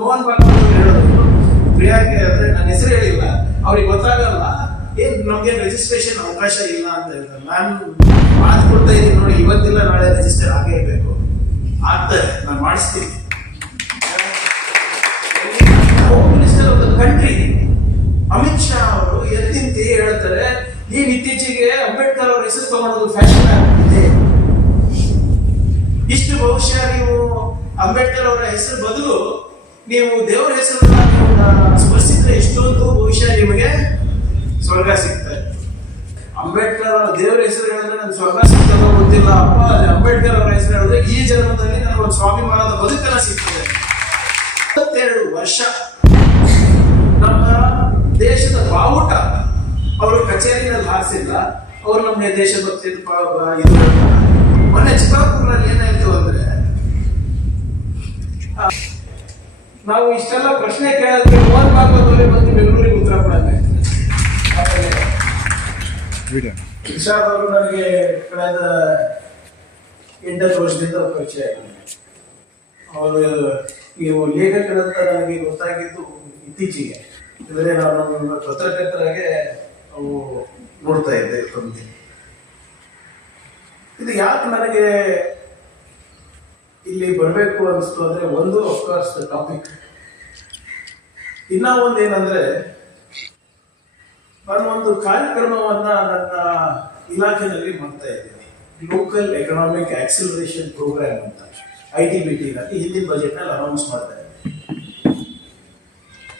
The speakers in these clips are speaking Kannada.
ಮೋಹನ್ ಭಾಗವತ್ ಹೇಳೋದು ಪ್ರಿಯಾಗೆ ಅಂದ್ರೆ ನನ್ನ ಹೆಸರು ಹೇಳಿಲ್ಲ, ಅವ್ರಿಗೆ ಗೊತ್ತಾಗಲ್ಲ, ನಮ್ಗೆ ರಿಜಿಸ್ಟ್ರೇಷನ್ ಅವಕಾಶ ಇಲ್ಲ ಅಂತ ಹೇಳ್ತಾರೆ. ನಾನು ಮಾತು ಕೊಡ್ತಾ ಇದ್ದೀನಿ ನೋಡಿ, ಇವತ್ತಿಲ್ಲ ನಾಳೆ ರಿಜಿಸ್ಟರ್ ಆಗೇ ಇರಬೇಕು, ಆಗ್ತದೆ, ನಾನು ಮಾಡಿಸ್ತೀನಿ. Home minister of the country Amit Shah ಅವರು ಎದ್ದಿಂತಿ ಹೇಳ್ತಾರೆ, ಈಗ ಇತ್ತೀಚೆಗೆ ಅಂಬೇಡ್ಕರ್ ಅವರ ಹೆಸರು ತಗೊಳ್ಳೋದು ಫ್ಯಾಷನ್ ಆಗ್ಬಿಟ್ಟಿದೆ. ಇಷ್ಟು ಬಹುಶಃ ನೀವು ಅಂಬೇಡ್ಕರ್ ಅವರ ಹೆಸರು ಬದಲು ನೀವು ದೇವರ ಹೆಸರನ್ನ ಸ್ಪರ್ಶಿಸಿದ್ರೆ ಎಷ್ಟೊಂದು ಬಹುಶಃ ನಿಮಗೆ ಸ್ವರ್ಗ ಸಿಗ್ತದೆ. ಅಂಬೇಡ್ಕರ್ ಅವರ ದೇವರ ಹೆಸರು ಹೇಳಿದ್ರೆ ನನ್ಗೆ ಸ್ವರ್ಗ ಸಿಗ್ತದೋ ಗೊತ್ತಿಲ್ಲ ಅಪ್ಪ, ಅಂಬೇಡ್ಕರ್ ಅವರ ಹೆಸರು ಹೇಳಿದ್ರೆ ಈ ಜನ್ಮದಲ್ಲಿ ನನಗೆ ಒಂದು ಸ್ವಾಭಿಮಾನದ ಬದುಕನ ಸಿಗ್ತದೆ. 22 ವರ್ಷ ನಮ್ಮ ದೇಶದ ಬಾವುಟ ಅವರು ಕಚೇರಿನಲ್ಲಿ ಹಾರಿಸಿಲ್ಲ, ಅವರು ನಮ್ಮ ದೇಶಭಕ್ತಿ ಮೊನ್ನೆ ಚಿಕ್ಕಬಳ್ಳಾಪುರಲ್ಲಿ ಏನಾಯ್ತು ಅಂದ್ರೆ, ನಾವು ಇಷ್ಟೆಲ್ಲ ಪ್ರಶ್ನೆ ಕೇಳಿದ್ರೆ ಮೋಹನ್ ಭಾಗವತ್ ಅವರೇ ಬಂದು ಬೆಂಗಳೂರಿಗೆ ಉತ್ತರ ಕೊಡಬೇಕು. ವಿಶಾಲ್ ಅವರು ನನಗೆ ಕಳೆದ 8 ವರ್ಷದಿಂದ ಪರಿಚಯ ಆಗಿದೆ. ಅವರು ಇವು ಲೇಖಕರಂತ ನನಗೆ ಗೊತ್ತಾಗಿದ್ದು ಇತ್ತೀಚೆಗೆ, ಅಂದರೆ ನಾನು ಪತ್ರಕರ್ತರಾಗೆ ಅವು ನೋಡ್ತಾ ಇದ್ದೆ. ಇದು ಯಾಕೆ ನನಗೆ ಇಲ್ಲಿ ಬರಬೇಕು ಅನಿಸ್ತು ಅಂದ್ರೆ, ಒಂದು ಅಫ್ಕೋರ್ಸ್ ಟಾಪಿಕ್, ಇನ್ನ ಒಂದೇನಂದ್ರೆ, ನಾನು ಒಂದು ಕಾರ್ಯಕ್ರಮವನ್ನ ನನ್ನ ಇಲಾಖೆಯಲ್ಲಿ ಮಾಡ್ತಾ ಇದ್ದೀನಿ, ಲೋಕಲ್ ಎಕನಾಮಿಕ್ ಆಕ್ಸಿಲರೇಷನ್ ಪ್ರೋಗ್ರಾಮ್ ಅಂತ, ITBT ನಲ್ಲಿ ಹಿಂದಿನ ಬಜೆಟ್ ನಲ್ಲಿ ಅನೌನ್ಸ್ ಮಾಡ್ತಾ ಇದ್ದೀನಿ.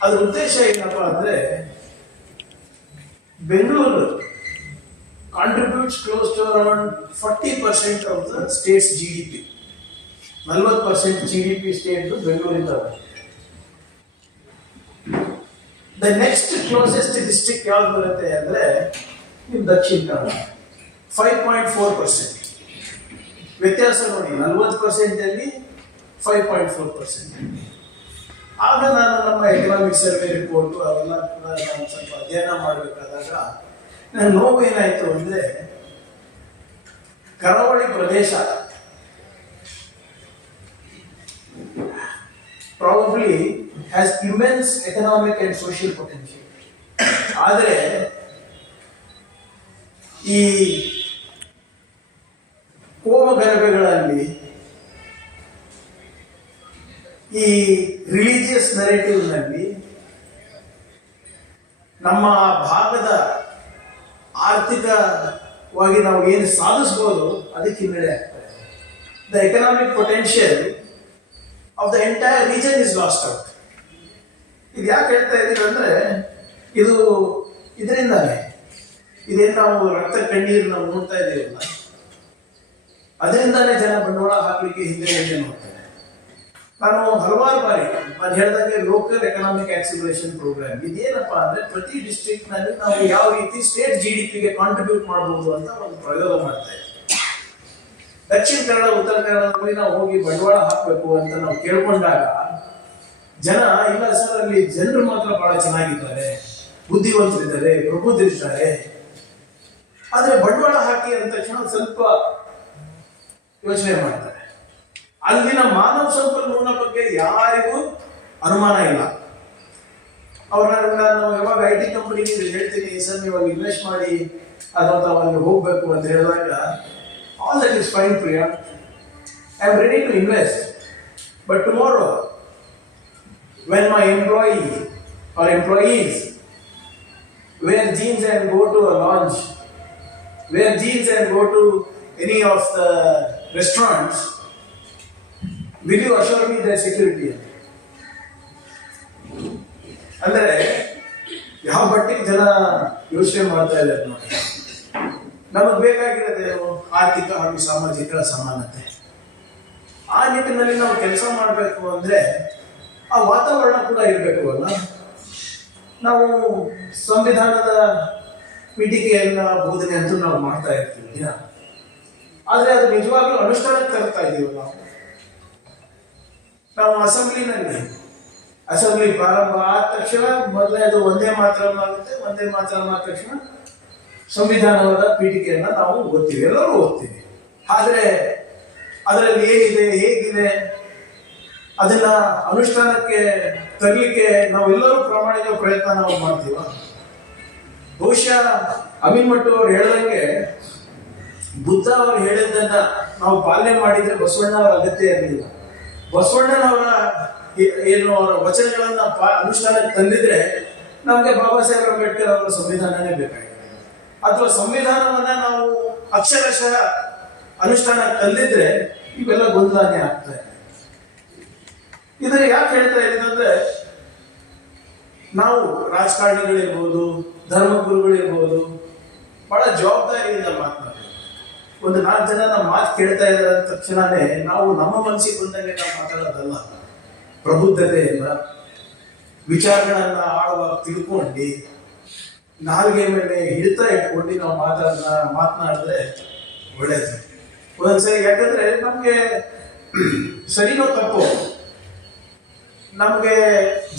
ಅದ್ರ ಉದ್ದೇಶ ಏನಪ್ಪಾ ಅಂದ್ರೆ, Bengaluru contributes close to around 40% of the state's GDP. 40% GDP state ಬೆಂಗಳೂರಿಂದ. ದ ನೆಕ್ಸ್ಟ್ ಕ್ಲೋಸೆಸ್ಟ್ ಡಿಸ್ಟ್ರಿಕ್ಟ್ ಯಾವ್ದು ಬರುತ್ತೆ ಅಂದ್ರೆ ನಿಮ್ ದಕ್ಷಿಣ ಕನ್ನಡ, 5.4%. ವ್ಯತ್ಯಾಸ ನೋಡಿ, 40% ಅಲ್ಲಿ 5.4%. ಆಗ ನಾನು ನಮ್ಮ ಎಕನಾಮಿಕ್ ಸರ್ವೆ ರಿಪೋರ್ಟ್ ಅವೆಲ್ಲ ಕೂಡ ನಾನು ಸ್ವಲ್ಪ ಅಧ್ಯಯನ ಮಾಡಬೇಕಾದಾಗ ನನ್ನ ನೋವು ಏನಾಯ್ತು ಅಂದ್ರೆ, ಕರಾವಳಿ ಪ್ರದೇಶ probably has immense economic and social potential. ಆದರೆ ಈ ಕೋಮಗಲಭೆಗಳಲ್ಲಿ, ಈ ರಿಲಿಜಿಯಸ್ ನರೇಟಿವ್ ನಲ್ಲಿ ನಮ್ಮ ಭಾಗದ ಆರ್ಥಿಕವಾಗಿ ನಾವು ಏನು ಸಾಧಿಸಬಹುದು ಅದಕ್ಕೆ ಹಿನ್ನಡೆ ಆಗ್ತದೆ. The economic potential of the entire region is last out. ಇದು ಯಾಕೆ ಹೇಳ್ತಾ ಇದ್ದೀವಿ ಅಂದ್ರೆ, ಇದರಿಂದಾನೆ ಇದೇನು ನಾವು ರಕ್ತ ಕಣ್ಣೀರು ನಾವು ನೋಡ್ತಾ ಇದ್ದೀವಲ್ಲ, ಅದರಿಂದಾನೇ ಜನ ಬಂಡವಾಳ ಹಾಕಲಿಕ್ಕೆ ಹಿಂದೆ ನೋಡ್ತಾರೆ. ನಾನು ಹಲವಾರು ಬಾರಿ ನಾನು ಹೇಳಿದಾಗೆ ಲೋಕಲ್ ಎಕನಾಮಿಕ್ ಆಕ್ಸಿಲರೇಷನ್ ಪ್ರೋಗ್ರಾಮ್ ಇದೇನಪ್ಪಾ ಅಂದ್ರೆ, ಪ್ರತಿ ಡಿಸ್ಟ್ರಿಕ್ಟ್ ನಲ್ಲಿ ನಾವು ಯಾವ ರೀತಿ ಸ್ಟೇಟ್ GDP-ಗೆ ಕಾಂಟ್ರಿಬ್ಯೂಟ್ ಮಾಡಬಹುದು ಅಂತ ಒಂದು ಪ್ರಯೋಗ ಮಾಡ್ತಾ ಇದ್ದೀವಿ. ದಕ್ಷಿಣ ಕನ್ನಡ, ಉತ್ತರ ಕನ್ನಡದಲ್ಲಿ ನಾವು ಹೋಗಿ ಬಂಡವಾಳ ಹಾಕಬೇಕು ಅಂತ ನಾವು ಕೇಳ್ಕೊಂಡಾಗ ಜನ, ಇಲ್ಲ ಸರ್ ಅಲ್ಲಿ ಜನರು ಮಾತ್ರ ಬಹಳ ಚೆನ್ನಾಗಿದ್ದಾರೆ, ಬುದ್ಧಿವಂತರಿದ್ದಾರೆ, ಪ್ರಬುದ್ಧರಿದ್ದಾರೆ, ಆದ್ರೆ ಬಂಡವಾಳ ಹಾಕಿ ಅಂದ ತಕ್ಷಣ ಸ್ವಲ್ಪ ಯೋಚನೆ ಮಾಡ್ತಾರೆ. ಅಲ್ಲಿನ ಮಾನವ ಸಂಪನ್ಮೂಲ ಬಗ್ಗೆ ಯಾರಿಗೂ ಅನುಮಾನ ಇಲ್ಲ. ನಾವು ಯಾವಾಗ IT ಕಂಪನಿಗೆ ಹೇಳ್ತೀನಿ, ಸರ್ ಇವಾಗ ಇನ್ವೆಸ್ಟ್ ಮಾಡಿ ಅಥವಾ ಅಲ್ಲಿ ಹೋಗ್ಬೇಕು ಅಂತ ಹೇಳಿದಾಗ, all that is fine, Priya. I am ready to invest. But tomorrow, when my employee or employees wear jeans and go to a lounge, wear jeans and go to any of the restaurants, will you assure me their security? ಅಂದರೆ ಯಾವ ಮಟ್ಟಿಗೆ ಜನ ಯೋಚನೆ ಮಾಡ್ತಾ ಇದ್ದಾರೆ ನೋಡಿ. ನಮಗೆ ಬೇಕಾಗಿರೋದೇನು? ಆರ್ಥಿಕ ಹಾಗೂ ಸಾಮಾಜಿಕ ಸಮಾನತೆ. ಆ ನಿಟ್ಟಿನಲ್ಲಿ ನಾವು ಕೆಲಸ ಮಾಡಬೇಕು ಅಂದ್ರೆ ಆ ವಾತಾವರಣ ಕೂಡ ಇರಬೇಕು ಅಲ್ಲ. ನಾವು ಸಂವಿಧಾನದ ಪೀಠಿಕೆಯನ್ನ ಬೋಧನೆ ಅಂತೂ ನಾವು ಮಾಡ್ತಾ ಇರ್ತೀವಿ, ಆದ್ರೆ ಅದು ನಿಜವಾಗ್ಲೂ ಅನುಷ್ಠಾನಕ್ಕೆ ತರ್ತಾ ಇದೀವಿ ನಾವು ಅಸೆಂಬ್ಲಿ ಪ್ರಾರಂಭ ಆದ ತಕ್ಷಣ ಮೊದಲನೇದು ಒಂದೇ ಮಾತ್ರ ಆಗುತ್ತೆ. ಒಂದೇ ಮಾತ್ರ ಆದ ತಕ್ಷಣ ಸಂವಿಧಾನದ ಪೀಠಿಕೆಯನ್ನ ನಾವು ಓದ್ತೀವಿ, ಎಲ್ಲರೂ ಓದ್ತೀವಿ. ಆದ್ರೆ ಅದರಲ್ಲಿ ಏನಿದೆ, ಹೇಗಿದೆ ಅದನ್ನ ಅನುಷ್ಠಾನಕ್ಕೆ ತರಲಿಕ್ಕೆ ನಾವೆಲ್ಲರೂ ಪ್ರಾಮಾಣಿಕ ಪ್ರಯತ್ನ ನಾವು ಮಾಡ್ತೀವ. ಬಹುಶಃ ಅಮೀನ್ ಮಟ್ಟು ಅವ್ರು ಹೇಳ್ದಂಗೆ ಬುದ್ಧ ಅವರು ಹೇಳಿದ್ದನ್ನ ನಾವು ಪಾಲನೆ ಮಾಡಿದ್ರೆ ಬಸವಣ್ಣ ಅವರ ಅಗತ್ಯ ಇರಲಿಲ್ಲ. ಬಸವಣ್ಣನವರ ಏನು ಅವರ ವಚನಗಳನ್ನ ಅನುಷ್ಠಾನಕ್ಕೆ ತಂದಿದ್ರೆ ನಮ್ಗೆ ಬಾಬಾ ಸಾಹೇಬ್ ಅಂಬೇಡ್ಕರ್ ಅವರ ಸಂವಿಧಾನನೇ ಬೇಕಾಗಿದೆ. ಅಥವಾ ಸಂವಿಧಾನವನ್ನ ನಾವು ಅಕ್ಷರಶಃ ಅನುಷ್ಠಾನಕ್ಕೆ ತಂದಿದ್ರೆ ಇವೆಲ್ಲ ಗೊಂದಲನೇ ಆಗ್ತಾ ಇದೆ. ಇದನ್ನ ಯಾಕೆ ಹೇಳ್ತಾ ಇದ್ದೀನಿ ಅಂದ್ರೆ, ನಾವು ರಾಜಕಾರಣಿಗಳಿರ್ಬೋದು, ಧರ್ಮಗುರುಗಳಿರ್ಬೋದು, ಬಹಳ ಜವಾಬ್ದಾರಿಯಿಂದ ಮಾತನಾಡ್ತೀವಿ. ಒಂದು 4 ಜನ ನಮ್ಮ ಮಾತು ಕೇಳ್ತಾ ಇದ್ದಾರೆ ಅಂದ ತಕ್ಷಣನೇ ನಾವು ನಮ್ಮ ಮನಸ್ಸಿಗೆ ಬಂದಂಗೆ ನಾವು ಮಾತಾಡೋದಲ್ಲ. ಪ್ರಬುದ್ಧತೆಯಿಂದ ವಿಚಾರಗಳನ್ನ ಆಳವಾಗಿ ತಿಳ್ಕೊಂಡು ನಾಲ್ಗೆ ಮೇಲೆ ಹಿಡಿತಾ ಇಟ್ಕೊಂಡು ನಾವು ಮಾತನಾಡಿದ್ರೆ ಒಳ್ಳೇದು. ಒಂದ್ಸರಿ ಯಾಕಂದ್ರೆ ನಮ್ಗೆ ಸರಿನೋ ತಪ್ಪು, ನಮ್ಗೆ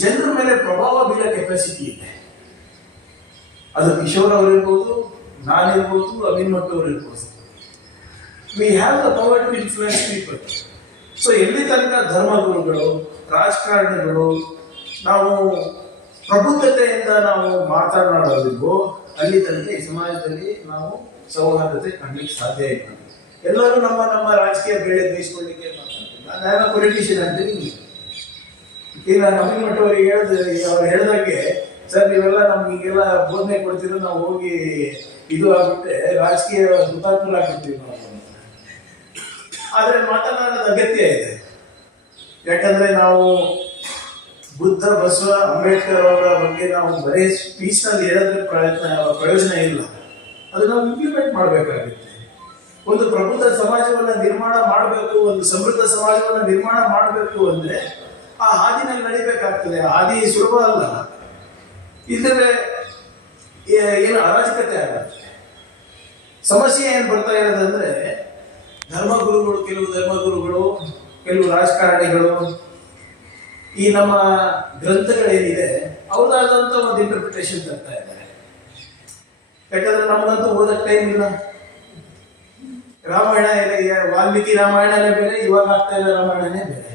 ಜನರ ಮೇಲೆ ಪ್ರಭಾವ ಬೀಳೋ ಕೆಪಾಸಿಟಿ ಇದೆ. ಅದು ಕಿಶೋರ್ ಅವರಿರ್ಬೋದು, ನಾನಿರ್ಬೋದು, ಅಮೀನ್ ಮಟ್ಟು ಅವರಿರ್ಬೋದು. We have the power to influence people. So ಎಲ್ಲಿ ತನಕ ಧರ್ಮಗುರುಗಳು, ರಾಜಕಾರಣಿಗಳು ನಾವು ಪ್ರಬುದ್ಧತೆಯಿಂದ ನಾವು ಮಾತನಾಡೋದಿಲ್ವೋ ಅಲ್ಲಿ ತನಕ ಈ ಸಮಾಜದಲ್ಲಿ ನಾವು ಸೌಹಾರ್ದತೆ ಕಾಣಲಿಕ್ಕೆ ಸಾಧ್ಯ ಇಲ್ಲ. ಎಲ್ಲರೂ ನಮ್ಮ ನಮ್ಮ ರಾಜಕೀಯ ಬೇಳೆ ಬೇಯಿಸ್ಕೊಳ್ಳಿಕ್ಕೆ ನಾನು ಪೊಲಿಟಿಷಿಯನ್ ಅಂತೀನಿ. ಈಗ ಅಮೀನ್ ಮಟ್ಟು ಅವರಿಗೆ ಅವ್ರು ಹೇಳ್ದಂಗೆ, ಸರ್ ನೀವೆಲ್ಲ ನಮ್ಗೆ ಈಗೆಲ್ಲ ಬೋಧನೆ ಕೊಡ್ತಿರೋ ನಾವು ಹೋಗಿ ಇದು ಆಗ್ಬಿಟ್ಟೆ ರಾಜಕೀಯ ಹುತಾತ್ಮರಾಗ್ಬಿಡ್ತೀವಿ ನಾವು. ಆದ್ರೆ ಮಾತನಾಡೋದ ಅಗತ್ಯ ಇದೆ. ಯಾಕಂದ್ರೆ ನಾವು ಬುದ್ಧ, ಬಸವ, ಅಂಬೇಡ್ಕರ್ ಅವರ ಬಗ್ಗೆ ನಾವು ಬರೀ ಸ್ಪೀಚ್ ನಲ್ಲಿ ಹೇಳೋದ್ರ ಪ್ರಯೋಜನ ಇಲ್ಲ. ಅದು ನಾವು ಇಂಪ್ಲಿಮೆಂಟ್ ಮಾಡಬೇಕಾಗುತ್ತೆ. ಒಂದು ಪ್ರಬುದ್ಧ ಸಮಾಜವನ್ನ ನಿರ್ಮಾಣ ಮಾಡಬೇಕು, ಒಂದು ಸಮೃದ್ಧ ಸಮಾಜವನ್ನ ನಿರ್ಮಾಣ ಮಾಡಬೇಕು ಅಂದ್ರೆ ಆ ಹಾದಿನಲ್ಲಿ ನಡಿಬೇಕಾಗ್ತದೆ. ಹಾದಿ ಸುಲಭ ಅಲ್ಲ. ಇಲ್ಲದ್ರೆ ಏನು ಅರಾಜಕತೆ ಆಗುತ್ತೆ. ಸಮಸ್ಯೆ ಏನ್ ಬರ್ತಾ ಇರೋದಂದ್ರೆ, ಧರ್ಮಗುರುಗಳು, ಕೆಲವು ಧರ್ಮಗುರುಗಳು, ಕೆಲವು ರಾಜಕಾರಣಿಗಳು ಈ ನಮ್ಮ ಗ್ರಂಥಗಳೇನಿದೆ ಅವ್ರದಾದಂತ ಒಂದು ಇಂಟರ್ಪ್ರಿಟೇಷನ್ ತರ್ತಾ ಇದ್ದಾರೆ. ಯಾಕಂದ್ರೆ ನಮಗಂತೂ ಓದಕ್ ಟೈಮ್ ಇಲ್ಲ. ರಾಮಾಯಣ ವಾಲ್ಮೀಕಿ ರಾಮಾಯಣನೇ ಬೇರೆ, ಇವಾಗ ಆಗ್ತಾ ಇಲ್ಲ ರಾಮಾಯಣನೇ ಬೇರೆ.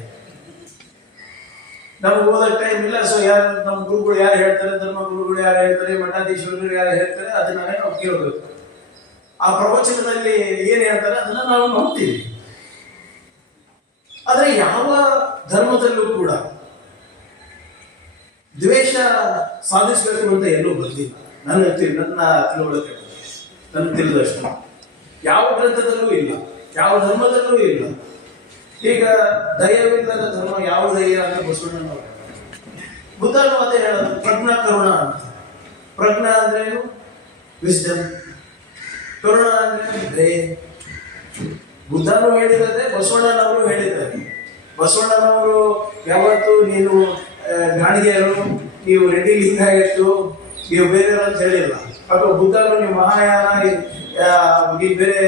ನಮ್ಗೆ ಓದಕ್ ಟೈಮ್ ಇಲ್ಲ. ಸೊ ಯಾರು ನಮ್ಮ ಗುರುಗಳು ಯಾರು ಹೇಳ್ತಾರೆ, ಧರ್ಮ ಗುರುಗಳು ಯಾರು ಹೇಳ್ತಾರೆ, ಮಠಾಧೀಶ್ವರರು ಯಾರು ಹೇಳ್ತಾರೆ, ಅದನ್ನೇ ನಾವು ಕೇಳಬೇಕು. ಆ ಪ್ರವಚನದಲ್ಲಿ ಏನ್ ಹೇಳ್ತಾರೆ ಅದನ್ನ ನಾವು ನೋಡ್ತೀವಿ. ಆದ್ರೆ ಯಾವ ಧರ್ಮದಲ್ಲೂ ಕೂಡ ದ್ವೇಷ ಸಾಧಿಸಬೇಕು ಅಂತ ಎಲ್ಲೂ ಬಂದಿಲ್ಲ. ನನ್ನ ತಿಳುವಳಿಕೆ, ನನ್ನ ತಿಳಿದಷ್ಟು ಯಾವ ಗ್ರಂಥದಲ್ಲೂ ಇಲ್ಲ, ಯಾವ ಧರ್ಮದಲ್ಲೂ ಇಲ್ಲ. ಈಗ ದಯವಿಲ್ಲದ ಧರ್ಮ ಯಾವ ದಯ ಅಂತ ಬಸವಣ್ಣ ಬುದ್ಧನು ಅದೇ ಹೇಳೋದು, ಪ್ರಜ್ಞಾ ಕರುಣ ಅಂತ. ಪ್ರಜ್ಞಾ ಅಂದ್ರೇನು? ವಿಸ್ಡಮ್. ಕರುಣ ಅಂದ್ರೆ ದಯೆ. ಬುದ್ಧನು ಹೇಳಿದರೆ, ಬಸವಣ್ಣನವರು ಹೇಳಿದ್ದಾರೆ. ಬಸವಣ್ಣನವರು ಯಾವತ್ತು ನೀನು ಗಾಣಿಗೆಯರು, ನೀವು ರೆಡ್ಡಿ ಲಿಂಗಾಯತ್ತು, ನೀವು ಬೇರೆ ಅಂತ ಹೇಳಿಲ್ಲ. ಅಥವಾ ಬುದ್ಧನು ನೀವು ಮಹಾಯಾನ, ನೀವು ಬೇರೆ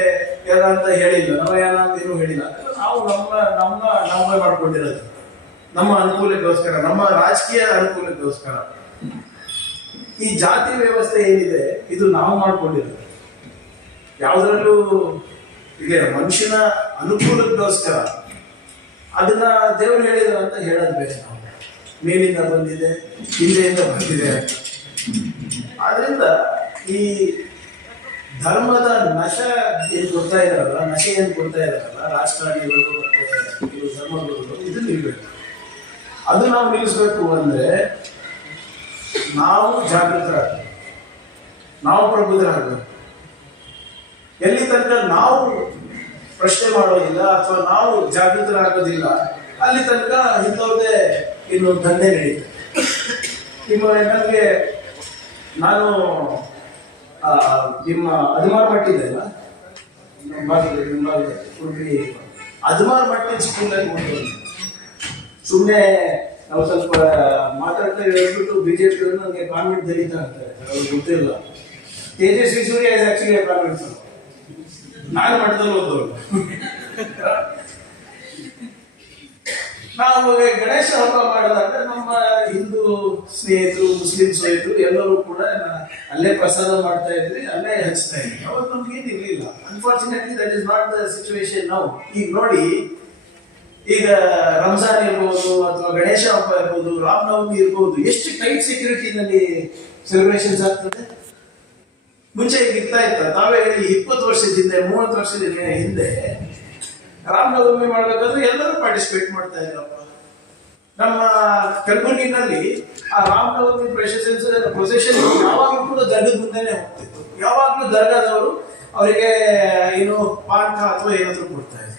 ಯಾರ ಅಂತ ಹೇಳಿಲ್ಲ, ನವಯಾನ ಅಂತ ಏನೂ ಹೇಳಿಲ್ಲ. ನಾವು ನಮ್ಮ ಮಾಡ್ಕೊಂಡಿರೋದು ನಮ್ಮ ಅನುಕೂಲಕ್ಕೋಸ್ಕರ, ನಮ್ಮ ರಾಜಕೀಯ ಅನುಕೂಲಕ್ಕೋಸ್ಕರ. ಈ ಜಾತಿ ವ್ಯವಸ್ಥೆ ಏನಿದೆ ಇದು ನಾವು ಮಾಡ್ಕೊಂಡಿರೋದು. ಯಾವುದರಲ್ಲೂ ಇದೆ ಮನುಷ್ಯನ ಅನುಕೂಲಕ್ಕೋಸ್ಕರ. ಅದನ್ನ ದೇವರು ಹೇಳಿದ್ರು ಅಂತ ಹೇಳೋದು ಬೇರೆ. ನಾವು ಮೇಲಿಂದ ಬಂದಿದೆ, ಹಿಂದೆಯಿಂದ ಬಂದಿದೆ. ಆದ್ರಿಂದ ಈ ಧರ್ಮದ ನಶೆ ಏನ್ ಕೊಡ್ತಾ ಇದಾರಲ್ಲ, ನಶೆ ಏನ್ ಕೊಡ್ತಾ ಇದಾರಲ್ಲ ರಾಜಕಾರಣಿಗಳು ಮತ್ತೆ ಕೆಲವು ಧರ್ಮಗಳು, ಇದು ನಿಲ್ಬೇಕು. ಅದು ನಾವು ನಿಲ್ಲಿಸ್ಬೇಕು ಅಂದ್ರೆ ನಾವು ಜಾಗೃತರಾಗಬೇಕು, ನಾವು ಪ್ರಬುದ್ಧರಾಗಬೇಕು. ಎಲ್ಲಿ ತನಕ ನಾವು ಪ್ರಶ್ನೆ ಮಾಡೋದಿಲ್ಲ ಅಥವಾ ನಾವು ಜಾಗೃತರಾಗೋದಿಲ್ಲ ಅಲ್ಲಿ ತನಕ ಇಂಥವ್ರದೇ ಇನ್ನು ದಂಧೆ ನಡೀತದೆ. ನನಗೆ ನಾನು ನಿಮ್ಮ ಅದ್ಮಾರ್ ಮಟ್ಟಿದೆಲ್ಲ ಅದ್ಮಾರ್ ಮಟ್ಟಿನ ಸ್ಕೂಲಲ್ಲಿ ಹೋಗ್ತೀವಿ. ಸುಮ್ಮನೆ ನಾವು ಸ್ವಲ್ಪ ಮಾತಾಡ್ತಾ ಹೇಳ್ಬಿಟ್ಟು ಬಿಜೆಪಿ ನನಗೆ ಕಾನ್ವೆಂಟ್ ದಲಿತ ಅಂತಾರೆ, ಅವ್ರಿಗೆ ಗೊತ್ತಿಲ್ಲ. Tejasvi Surya is actually convent. ನಾನು ಮಠದಲ್ಲಿ ಓದೋರು. ನಾವು ಗಣೇಶ ಹಬ್ಬ ಮಾಡಿದಾಗ ನಮ್ಮ ಹಿಂದೂ ಸ್ನೇಹಿತರು, ಮುಸ್ಲಿಂ ಸ್ನೇಹಿತರು ಎಲ್ಲರೂ ಕೂಡ ಅಲ್ಲೇ ಪ್ರಸಾದ ಮಾಡ್ತಾ ಇದ್ರಿ, ಅಲ್ಲೇ ಹಚ್ತಾ ಇದ್ರಿ. ಅವತ್ತು ನಮ್ಗೆ ಏನಿರ್ಲಿಲ್ಲ. Unfortunately that is not the situation ನಾವು. ಈಗ ನೋಡಿ, ಈಗ ರಂಜಾನ್ ಇರ್ಬೋದು ಅಥವಾ ಗಣೇಶ ಹಬ್ಬ ಇರ್ಬೋದು, ರಾಮನವಮಿ ಇರ್ಬೋದು, ಎಷ್ಟು ಟೈಟ್ ಸೆಕ್ಯೂರಿಟಿನಲ್ಲಿ ಸೆಲೆಬ್ರೇಷನ್ಸ್ ಆಗ್ತದೆ. ಮುಂಚೆ ಈಗ ಇರ್ತಾ ಇತ್ತ, ತಾವೇ ಹೇಳಿ 20 ವರ್ಷದ ಹಿಂದೆ 30 ವರ್ಷದ ಹಿಂದೆ ರಾಮನವಮಿ ಮಾಡ್ಬೇಕಾದ್ರೆ ಎಲ್ಲರೂ ಪಾರ್ಟಿಸಿಪೇಟ್ ಮಾಡ್ತಾ ಇದ್ರಪ್ಪ. ನಮ್ಮ ಕಲಬುರಗಿನಲ್ಲಿ ಆ ರಾಮನವಮಿ ಪ್ರೊಸೆಷನ್ ಯಾವಾಗಲೂ ಕೂಡ ದರ್ಗದ ಮುಂದೆನೆ ಹೋಗ್ತಿತ್ತು. ಯಾವಾಗಲೂ ದರ್ಗಾದವರು ಅವರಿಗೆ ಏನು ಪಾನಕ ಅಥವಾ ಏನಾದ್ರು ಕೊಡ್ತಾ ಇದ್ರು.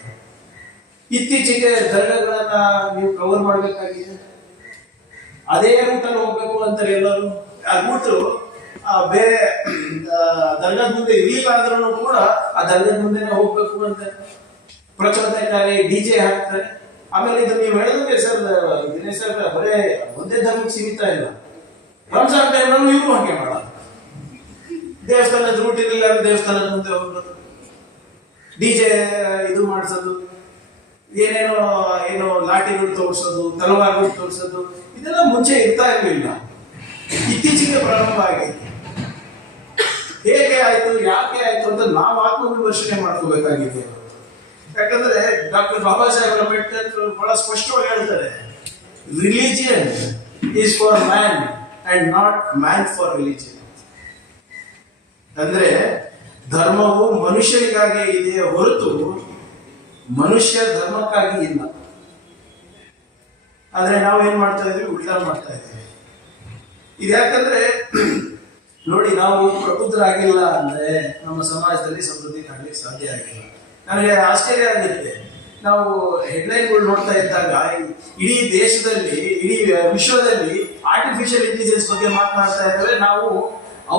ಇತ್ತೀಚೆಗೆ ದರ್ಗಾಗಳನ್ನ ನೀವು ಕವರ್ ಮಾಡ್ಬೇಕಾಗಿದೆ, ಅದೇ ರೂಟಲ್ಲಿ ಹೋಗ್ಬೇಕು ಅಂತಾರೆ ಎಲ್ಲರೂ. ಆ ರೂಟು ಬೇರೆ ದರ್ಗಾದ ಮುಂದೆ ಇರ್ಲಿಲ್ಲ ಆದ್ರೂ ಕೂಡ ಆ ದರ್ಗಾದ ಮುಂದೆನೆ ಹೋಗ್ಬೇಕು ಅಂತ ಪ್ರಚೋದನೆಕಾರಿ ಡಿಜೆ ಹಾಕ್ತಾರೆ. ಆಮೇಲೆ ಇದು ನೀವು ಹೇಳಿದ್ರೆ ಸರ್ ದಿನೇಶ್ ಸರ್, ಬರೇ ಒಂದೇ ಧರ್ಮಕ್ಕೆ ಸೀಮಿತ ಇಲ್ಲ. ರಂಜಾನ್ ಟೈಮ್ನಲ್ಲೂ ಇವರು ಹಾಗೆ ಮಾಡೋದು. ದೇವಸ್ಥಾನದ ರೂಟ್ ಇರಲಿಲ್ಲ ಅಂದ್ರೆ ದೇವಸ್ಥಾನದ ಮುಂದೆ ಹೋಗೋದು, ಡಿಜೆ ಇದು ಮಾಡಿಸೋದು, ಏನೋ ಲಾಠಿಗಳು ತೋರಿಸೋದು, ತಲವಾರುಗಳು ತೋರಿಸೋದು, ಇದೆಲ್ಲ ಮುಂಚೆ ಇರ್ತಾ ಇರಲಿಲ್ಲ. ಇತ್ತೀಚೆಗೆ ಪ್ರಾರಂಭ ಆಗಿದೆ. ಹೇಗೆ ಆಯ್ತು, ಯಾಕೆ ಆಯ್ತು ಅಂತ ನಾವು ಆತ್ಮವಿಮರ್ಶನೆ ಮಾಡ್ಕೋಬೇಕಾಗಿದೆ. ಯಾಕಂದ್ರೆ ಡಾಕ್ಟರ್ ಬಾಬಾ ಸಾಹೇಬ್ ಅಂಬೇಡ್ಕರ್ ಬಹಳ ಸ್ಪಷ್ಟವಾಗಿ ಹೇಳ್ತಾರೆ, religion is for man and not man for religion. ಅಂದ್ರೆ ಧರ್ಮವು ಮನುಷ್ಯನಿಗಾಗಿ ಇದೆ ಹೊರತು ಮನುಷ್ಯ ಧರ್ಮಕ್ಕಾಗಿ ಇಲ್ಲ. ಆದ್ರೆ ನಾವೇನ್ ಮಾಡ್ತಾ ಇದ್ವಿ, ಉಲ್ಟಾ ಮಾಡ್ತಾ ಇದ್ದೀವಿ. ಇದು ಯಾಕಂದ್ರೆ ನೋಡಿ, ನಾವು ಪ್ರಬುದ್ಧರಾಗಿಲ್ಲ ಅಂದ್ರೆ ನಮ್ಮ ಸಮಾಜದಲ್ಲಿ ಸಮೃದ್ಧಿ ಕಾಣಲಿಕ್ಕೆ ಸಾಧ್ಯ ಆಗಿಲ್ಲ. ನನಗೆ ಆಶ್ಚರ್ಯ ಆಗುತ್ತೆ, ನಾವು ಹೆಡ್ಲೈನ್ಗಳು ನೋಡ್ತಾ ಇದ್ದಾಗ ಇಡೀ ದೇಶದಲ್ಲಿ, ಇಡೀ ವಿಶ್ವದಲ್ಲಿ ಆರ್ಟಿಫಿಷಿಯಲ್ ಇಂಟೆಲಿಜೆನ್ಸ್ ಬಗ್ಗೆ ಮಾತನಾಡ್ತಾ ಇದ್ದೇವೆ. ನಾವು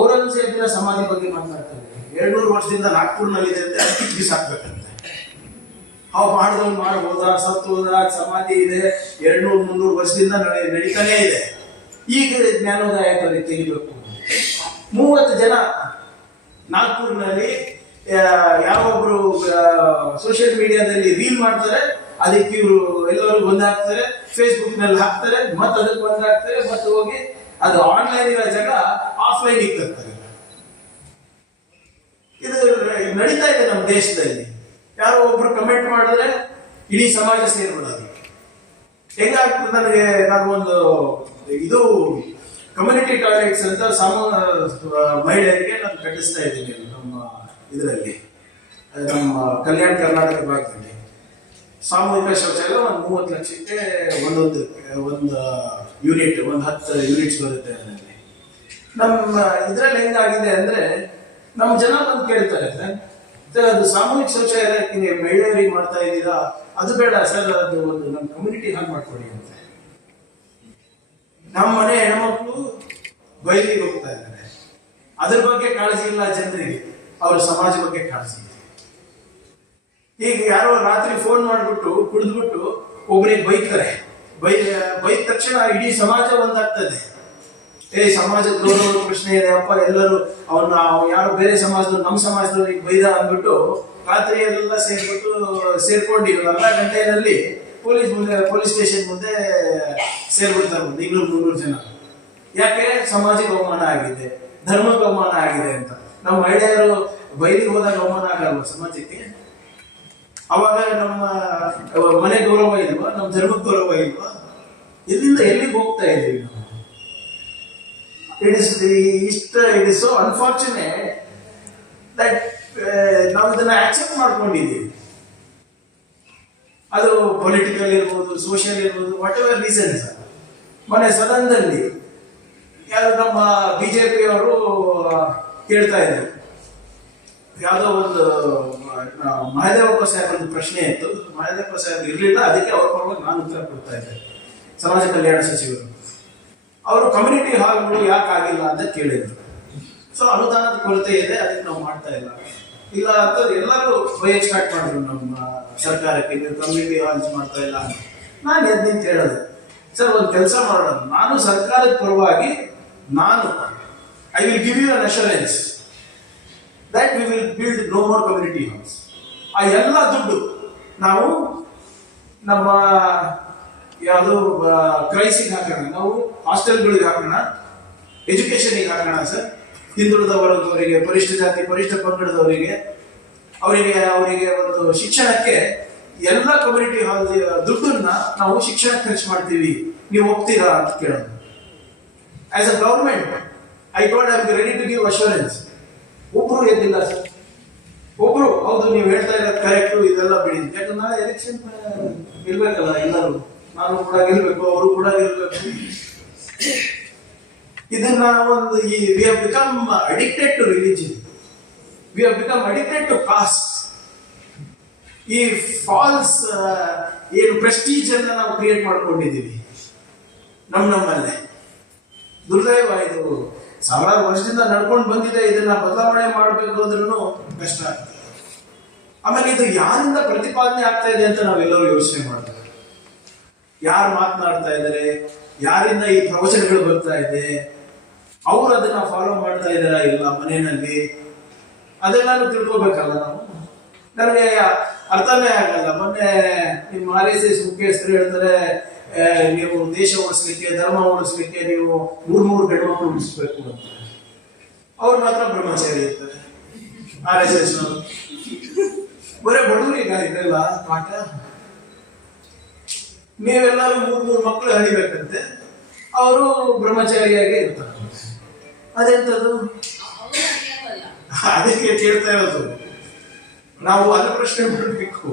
ಔರಂಗಜೇಬನ ಸಮಾಧಿ ಬಗ್ಗೆ ಮಾತನಾಡ್ತಾ ಇದ್ದೇವೆ. 200 ವರ್ಷದಿಂದ ನಾಗ್ಪುರ್ನಲ್ಲಿದೆ ಅಂತ ಅದಕ್ಕೆ ಬಿಸಾಕ್ಬೇಕಂತೆ. ಅವು ಮಾಡಿದವ್ರು ಮಾಡಿ ಹೋದ, ಸತ್ತು ಹೋದ, ಸಮಾಧಿ ಇದೆ, 200-300 ವರ್ಷದಿಂದ ನಡೀತಾನೆ ಇದೆ. ಈಗ ಜ್ಞಾನೋದಯ ತೆಗಿಬೇಕು. 30 ಜನ ನಾಗ್ಪುರ್ನಲ್ಲಿ ಯಾವೊಬ್ರು ಸೋಷಿಯಲ್ ಮೀಡಿಯಾದಲ್ಲಿ ರೀಲ್ ಮಾಡ್ತಾರೆ, ಅದಕ್ಕೆ ಇವರು ಎಲ್ಲರೂ ಬಂದಾಕ್ತಾರೆ, ಫೇಸ್ಬುಕ್ ನಲ್ಲಿ ಹಾಕ್ತಾರೆ, ಮತ್ತೆ ಅದಕ್ಕೆ ಬಂದಾಕ್ತಾರೆ, ಮತ್ತೆ ಹೋಗಿ ಅದು ಆನ್ಲೈನ್ ಇರೋ ಜಾಗ ಆಫ್ಲೈನ್ ತರ್ತಾರೆ. ಇದು ನಡೀತಾ ಇದೆ ನಮ್ಮ ದೇಶದಲ್ಲಿ. ಯಾರೋ ಒಬ್ರು ಕಮೆಂಟ್ ಮಾಡಿದ್ರೆ ಇಡೀ ಸಮಾಜ ಸೇರ್ಬಿಡೋದು. ಹೆಂಗಾಗ್ತದೆ ನನಗೆ, ನಾನು ಒಂದು ಇದು ಕಮ್ಯುನಿಟಿ ಟಾಯ್ಲೆಟ್ಸ್ ಅಂತ ಮಹಿಳೆಯರಿಗೆ ನಾನು ಕಟ್ಟಿಸ್ತಾ ಇದ್ದೀನಿ ನಮ್ಮ ಇದರಲ್ಲಿ, ನಮ್ಮ ಕಲ್ಯಾಣ ಕರ್ನಾಟಕ ಭಾಗದಲ್ಲಿ. ಸಾಮೂಹಿಕ ಶೌಚಾಲಯ ಒಂದು 30 ಲಕ್ಷಕ್ಕೆ ಒಂದು ಯೂನಿಟ್, ಒಂದು 10 ಯೂನಿಟ್ಸ್ ಬರುತ್ತೆ ಅದರಲ್ಲಿ. ನಮ್ಮ ಇದ್ರಲ್ಲಿ ಹೆಂಗಾಗಿದೆ ಅಂದ್ರೆ, ನಮ್ಮ ಜನ ಬಂದು ಕೇಳ್ತಾರೆ, ಅದು ಸಾಮೂಹಿಕ ಶೌಚಾಲಯಕ್ಕೆ ನೀವು ಮಹಿಳೆಯರಿಗೆ ಮಾಡ್ತಾ ಇದ್ದೀರಾ, ಅದು ಬೇಡ ಸರ್, ಅದು ಒಂದು ನಮ್ಮ ಕಮ್ಯುನಿಟಿ ಹಾಗೆ ಮಾಡ್ಕೊಡಿ ಅಂತ. ನಮ್ಮ ಮನೆ ಹೆಣ್ಮಕ್ಳು ಬಯಲಿಗೆ ಹೋಗ್ತಾ ಇದ್ದಾರೆ, ಅದ್ರ ಬಗ್ಗೆ ಕಾಳಜಿ ಇಲ್ಲ ಜನರಿಗೆ, ಅವ್ರ ಸಮಾಜ ಬಗ್ಗೆ ಕಾಳಜಿ ಇದೆ. ಈಗ ಯಾರೋ ರಾತ್ರಿ ಫೋನ್ ಮಾಡ್ಬಿಟ್ಟು ಕುಡಿದ್ಬಿಟ್ಟು ಒಬ್ಬರಿಗೆ ಬೈತಾರೆ, ಬೈದ ತಕ್ಷಣ ಇಡೀ ಸಮಾಜ ಒಂದಾಗ್ತದೆ. ಸಮಾಜದ ಗೌರವದ ಪ್ರಶ್ನೆ ಇದೆ ಅಪ್ಪ, ಎಲ್ಲರೂ ಅವನ್ನ ಯಾರು ಬೇರೆ ಸಮಾಜದವ್ರು ನಮ್ಮ ಸಮಾಜದವ್ರಿಗೆ ಬೈದ ಅಂದ್ಬಿಟ್ಟು ರಾತ್ರಿ ಎಲ್ಲ ಸೇರ್ಕೊಂಡು 4 ಗಂಟೆಯಲ್ಲಿ ಪೊಲೀಸ್ ಸ್ಟೇಷನ್ ಮುಂದೆ ಸೇರ್ಬಿಡ್ತಾರೆ 200-300 ಜನ. ಯಾಕೆ? ಸಮಾಜಕ್ಕೆ ಅವಮಾನ ಆಗಿದೆ, ಧರ್ಮಕ್ಕೆ ಅವಮಾನ ಆಗಿದೆ ಅಂತ. ನಮ್ಮ ಮಹಿಳೆಯರು ಬಯಲಿಗೆ ಹೋದಾಗ ಅವಮಾನ ಆಗಲ್ವ ಸಮಾಜಕ್ಕೆ? ಅವಾಗ ನಮ್ಮ ಮನೆ ಗೌರವ ಇಲ್ವಾ, ನಮ್ಮ ಧರ್ಮಕ್ಕೆ ಗೌರವ ಇಲ್ವಾ? ಎಲ್ಲಿಂದ ಎಲ್ಲಿಗೆ ಹೋಗ್ತಾ ಇದ್ದೀವಿ ನಾವು? It is so unfortunate that ನಾವು ಇದನ್ನ ಆಕ್ಸೆಪ್ಟ್ ಮಾಡ್ಕೊಂಡಿದ್ದೀವಿ. ಅದು ಪೊಲಿಟಿಕಲ್ ಇರ್ಬೋದು, ಸೋಷಿಯಲ್ ಇರ್ಬೋದು, ವಾಟ್ ಎವರ್ ರೀಸನ್ಸ್. ಮೊನ್ನೆ ಸದನದಲ್ಲಿ ಯಾರು ನಮ್ಮ ಬಿಜೆಪಿ ಅವರು ಕೇಳ್ತಾ ಇದ್ರು, ಯಾವುದೋ ಒಂದು ಮಹದೇವಪ್ಪ ಸಾಹೇಬ್ ಒಂದು ಪ್ರಶ್ನೆ ಇತ್ತು. ಮಹದೇವಪ್ಪ ಸಾಹೇಬ್ ಇರಲಿಲ್ಲ, ಅದಕ್ಕೆ ಅವ್ರ ಪರವಾಗಿ ನಾನು ಉತ್ತರ ಕೊಡ್ತಾ ಇದ್ದೆ, ಸಮಾಜ ಕಲ್ಯಾಣ ಸಚಿವರು. ಅವರು ಕಮ್ಯುನಿಟಿ ಹಾಲ್ಗಳು ಯಾಕೆ ಆಗಿಲ್ಲ ಅಂತ ಕೇಳಿದ್ರು. ಸೊ ಅನುದಾನದ ಕೊರತೆ ಇದೆ, ಅದಕ್ಕೆ ನಾವು ಮಾಡ್ತಾ ಇಲ್ಲ ಅಂತ ಎಲ್ಲರೂ ಬಯಕ್ ಸ್ಟಾರ್ಟ್ ಮಾಡಿದ್ರು ನಮ್ಮ ಸರ್ಕಾರಕ್ಕೆ, ನೀವು ಕಮ್ಯುನಿಟಿ ಹಾಲ್ಸ್ ಮಾಡ್ತಾ ಇಲ್ಲ ಅಂತ. ನಾನು ಎದ್ದು ನಿಂತು ಹೇಳೋದು, ಸರ್ ಒಂದು ಕೆಲಸ ಮಾಡೋಣ, ನಾನು ಸರ್ಕಾರದ ಪರವಾಗಿ I will give you an assurance that we will build no more community halls. ಆ ಎಲ್ಲ ದುಡ್ಡು ನಾವು ನಮ್ಮ ಯಾವುದು ಕ್ರೈಸಿಗೆ ಹಾಕೋಣ, ನಾವು ಹಾಸ್ಟೆಲ್ಗಳಿಗೆ ಹಾಕೋಣ, ಎಜುಕೇಶನ್ಗೆ ಹಾಕೋಣ ಸರ್. ಹಿಂದುಳಿದ ವರ್ಗದವರಿಗೆ, ಪರಿಶಿಷ್ಟ ಜಾತಿ ಪರಿಶಿಷ್ಟ ಪಂಗಡದವರಿಗೆ, ಅವರಿಗೆ ಒಂದು ಶಿಕ್ಷಣಕ್ಕೆ ಎಲ್ಲ ಕಮ್ಯುನಿಟಿ ಹಾಲ್ ದುಡ್ಡನ್ನ ನಾವು ಶಿಕ್ಷಣ ಖರ್ಚು ಮಾಡ್ತೀವಿ, ನೀವು ಒಪ್ತೀರಾ ಅಂತ ಕೇಳೋದು. As a government I told I am ready to give assurance. ಒಬ್ರು ಎದ್ದಿಲ್ಲ ಸರ್, ಒಬ್ರು ಹೌದು ನೀವು ಹೇಳ್ತಾ ಇರೋದು ಕರೆಕ್ಟು, ಇದೆಲ್ಲ ಬಿಡಿ. ಯಾಕಂದ್ರೆ ನಾಳೆ ಎಲೆಕ್ಷನ್ ಗೆಲ್ಬೇಕಲ್ಲ ಎಲ್ಲರೂ, ನಾನು ಕೂಡ ಗೆಲ್ಬೇಕು, ಅವರು ಕೂಡ ಗೆಲ್ಬೇಕು. ಇದನ್ನ ಒಂದು we have become addicted to religion, we have become addicted to caste. ಈ ಫಾಲ್ಸ್ ಏನು ಪ್ರೆಸ್ಟೀಜ್ ಅನ್ನ ನಾವು ಕ್ರಿಯೇಟ್ ಮಾಡ್ಕೊಂಡಿದ್ದೀವಿ ನಮ್ಮಲ್ಲೇ. ದುರ್ದೈವ ಇದು, ಸಾವಿರಾರು ವರ್ಷದಿಂದ ನಡ್ಕೊಂಡು ಬಂದಿದೆ. ಇದನ್ನ ಬದಲಾವಣೆ ಮಾಡಬೇಕು ಅಂದ್ರೂ ಕಷ್ಟ ಆಗ್ತದೆ. ಆಮೇಲೆ ಇದು ಯಾರಿಂದ ಪ್ರತಿಪಾದನೆ ಆಗ್ತಾ ಇದೆ ಅಂತ ನಾವೆಲ್ಲರೂ ಯೋಚನೆ ಮಾಡ್ತೇವೆ. ಯಾರು ಮಾತನಾಡ್ತಾ ಇದ್ದಾರೆ, ಯಾರಿಂದ ಈ ಪ್ರವಚನಗಳು ಬರ್ತಾ ಇದೆ, ಅವ್ರು ಅದನ್ನ ಫಾಲೋ ಮಾಡ್ತಾ ಇದಾರ ಇಲ್ಲ ಮನೆಯಲ್ಲಿ, ಅದೆಲ್ಲಾನು ತಿಳ್ಕೊಬೇಕಲ್ಲ ನಾವು. ನನಗೆ ಅರ್ಥನೇ ಆಗಲ್ಲ. ಮೊನ್ನೆ ನಿಮ್ಮ RSS ಮುಖ್ಯಸ್ಥರು ಹೇಳ್ತಾರೆ, ನೀವು ದೇಶ ಉಳಿಸ್ಲಿಕ್ಕೆ, ಧರ್ಮ ಉಳಿಸ್ಲಿಕ್ಕೆ ನೀವು 3 ಗಂಡು ಉಳಿಸ್ಬೇಕು ಅಂತ. ಅವ್ರು ಮಾತ್ರ ಬ್ರಹ್ಮಚಾರಿ ಇರ್ತಾರೆ RSS ನವರು. ಬರೇ ಬಡವರಿಗೆ ಇದೆಲ್ಲ ಪಾಠ. ನೀವೆಲ್ಲರೂ 3 ಮಕ್ಕಳು ಹಡಿಬೇಕಂತೆ, ಅವರು ಬ್ರಹ್ಮಚಾರಿಯಾಗಿ ಇರ್ತಾರೆ. ಅದೆಂತದ್ದು? ಅದಕ್ಕೆ ಕೇಳ್ತಾ ಇರೋದು ನಾವು, ಅಲ್ಲ ಪ್ರಶ್ನೆ ಮಾಡಬೇಕು.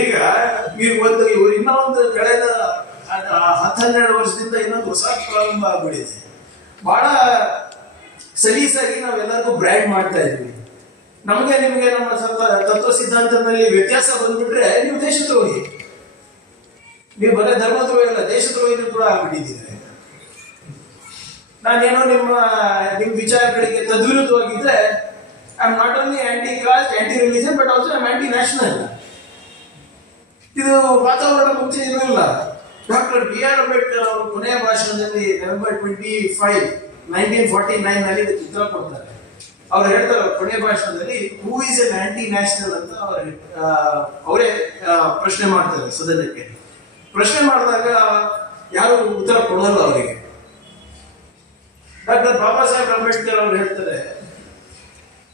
ಈಗ ಇನ್ನೊಂದು ಕಳೆದ 10-12 ವರ್ಷದಿಂದ ಇನ್ನೊಂದು ಹೊಸ ಪ್ರಾರಂಭ ಆಗ್ಬಿಟ್ಟಿದೆ. ಬಹಳ ಸಲೀಸಾಗಿ ನಾವೆಲ್ಲರಿಗೂ ಬ್ರ್ಯಾಂಡ್ ಮಾಡ್ತಾ ಇದ್ವಿ. ನಮಗೆ ನಿಮ್ಗೆ ನಮ್ಮ ತತ್ವ ಸಿದ್ಧಾಂತದಲ್ಲಿ ವ್ಯತ್ಯಾಸ ಬಂದ್ಬಿಟ್ರೆ ನೀವು ದೇಶದ್ರೋಹಿ. ನೀವು ಬರೀ ಧರ್ಮದ್ರೋಹಿ ಅಲ್ಲ, ದೇಶದ್ರೋಹಿನೂ ಕೂಡ ಆಗ್ಬಿಟ್ಟಿದ್ದೀರಿ. ನಾನೇನೋ ನಿಮ್ಮ ವಿಚಾರಗಳಿಗೆ ತದ್ವಿರುದ್ಧವಾಗಿದ್ರೆ I am not only anti caste, anti religion, but also I am anti national. ಇದು ವಾತಾವರಣ ಮುಂಚೆ ಇರಲಿಲ್ಲ. Doctor B.R. ಅಂಬೇಡ್ಕರ್ ಅವರು ಕೊನೆಯ ಭಾಷಣದಲ್ಲಿ November 25, 1949 ಇದಕ್ಕೆ ಉತ್ತರ ಕೊಡ್ತಾರೆ. ಅವ್ರು ಹೇಳ್ತಾರೆ ಕೊನೆಯ ಭಾಷಣದಲ್ಲಿ, who is N aunty national ಅಂತ ಅವರೇ ಪ್ರಶ್ನೆ ಮಾಡ್ತಾರೆ ಸದನಕ್ಕೆ. ಪ್ರಶ್ನೆ ಮಾಡಿದಾಗ ಯಾರು ಉತ್ತರ ಕೊಡಲ್ಲ ಅವರಿಗೆ. ಡಾಕ್ಟರ್ ಬಾಬಾ ಸಾಹೇಬ್ ಅಂಬೇಡ್ಕರ್ ಅವರು ಹೇಳ್ತಾರೆ,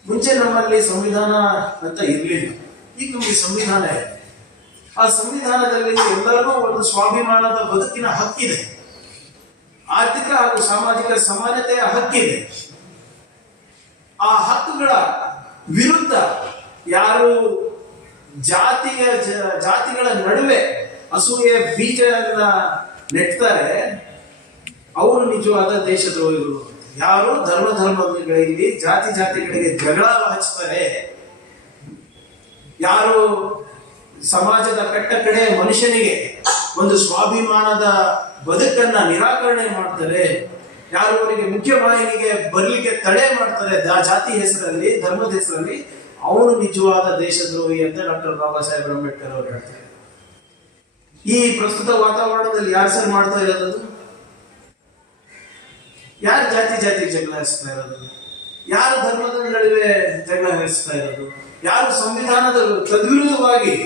ಮುಂಚೆ ನಮ್ಮಲ್ಲಿ ಸಂವಿಧಾನ ಅಂತ ಇರಲಿಲ್ಲ, ಈಗ ನಮಗೆ ಸಂವಿಧಾನ ಇದೆ. ಆ ಸಂವಿಧಾನದಲ್ಲಿ ಎಲ್ಲರಿಗೂ ಒಂದು ಸ್ವಾಭಿಮಾನದ ಬದುಕಿನ ಹಕ್ಕಿದೆ, ಆರ್ಥಿಕ ಹಾಗೂ ಸಾಮಾಜಿಕ ಸಮಾನತೆಯ ಹಕ್ಕಿದೆ. ಆ ಹಕ್ಕುಗಳ ವಿರುದ್ಧ ಯಾರು ಜಾತಿಗಳ ನಡುವೆ ಅಸೂಯೆ ಬೀಜವನ್ನ ನೆಟ್ತಾರೆ, ಅವರು ನಿಜವಾದ ದೇಶದ್ರೋಹಿಗಳು. ಯಾರು ಧರ್ಮಗಳಿಗೆ, ಜಾತಿಗಳಿಗೆ ಜಗಳ ಹಚ್ತಾರೆ, ಯಾರು ಸಮಾಜದ ಕಟ್ಟ ಕಡೆ ಮನುಷ್ಯನಿಗೆ ಒಂದು ಸ್ವಾಭಿಮಾನದ ಬದುಕನ್ನ ನಿರಾಕರಣೆ ಮಾಡ್ತಾರೆ, ಯಾರು ಅವರಿಗೆ ಮುಖ್ಯವಾಹಿನಿಗೆ ಬರ್ಲಿಕ್ಕೆ ತಡೆ ಮಾಡ್ತಾರೆ ಜಾತಿ ಹೆಸರಲ್ಲಿ, ಧರ್ಮದ ಹೆಸರಲ್ಲಿ, ಅವನು ನಿಜವಾದ ದೇಶದ್ರೋಹಿ ಅಂತ ಡಾಕ್ಟರ್ ಬಾಬಾ ಸಾಹೇಬ್ ಅಂಬೇಡ್ಕರ್ ಅವರು ಹೇಳ್ತಾರೆ. ಈ ಪ್ರಸ್ತುತ ವಾತಾವರಣದಲ್ಲಿ ಯಾರು ಸರ್ ಮಾಡ್ತಾ ಇರೋದು? ಯಾರು ಜಾತಿ ಜಗಳ ಹರಿಸ್ತಾ ಇರೋದು? ಯಾರು ಧರ್ಮದ ನಡುವೆ ಜಗಳ ಹರಿಸ್ತಾ ಇರೋದು? ಯಾರು ಸಂವಿಧಾನದ ತದ್ವಿರುದ್ಧವಾಗಿ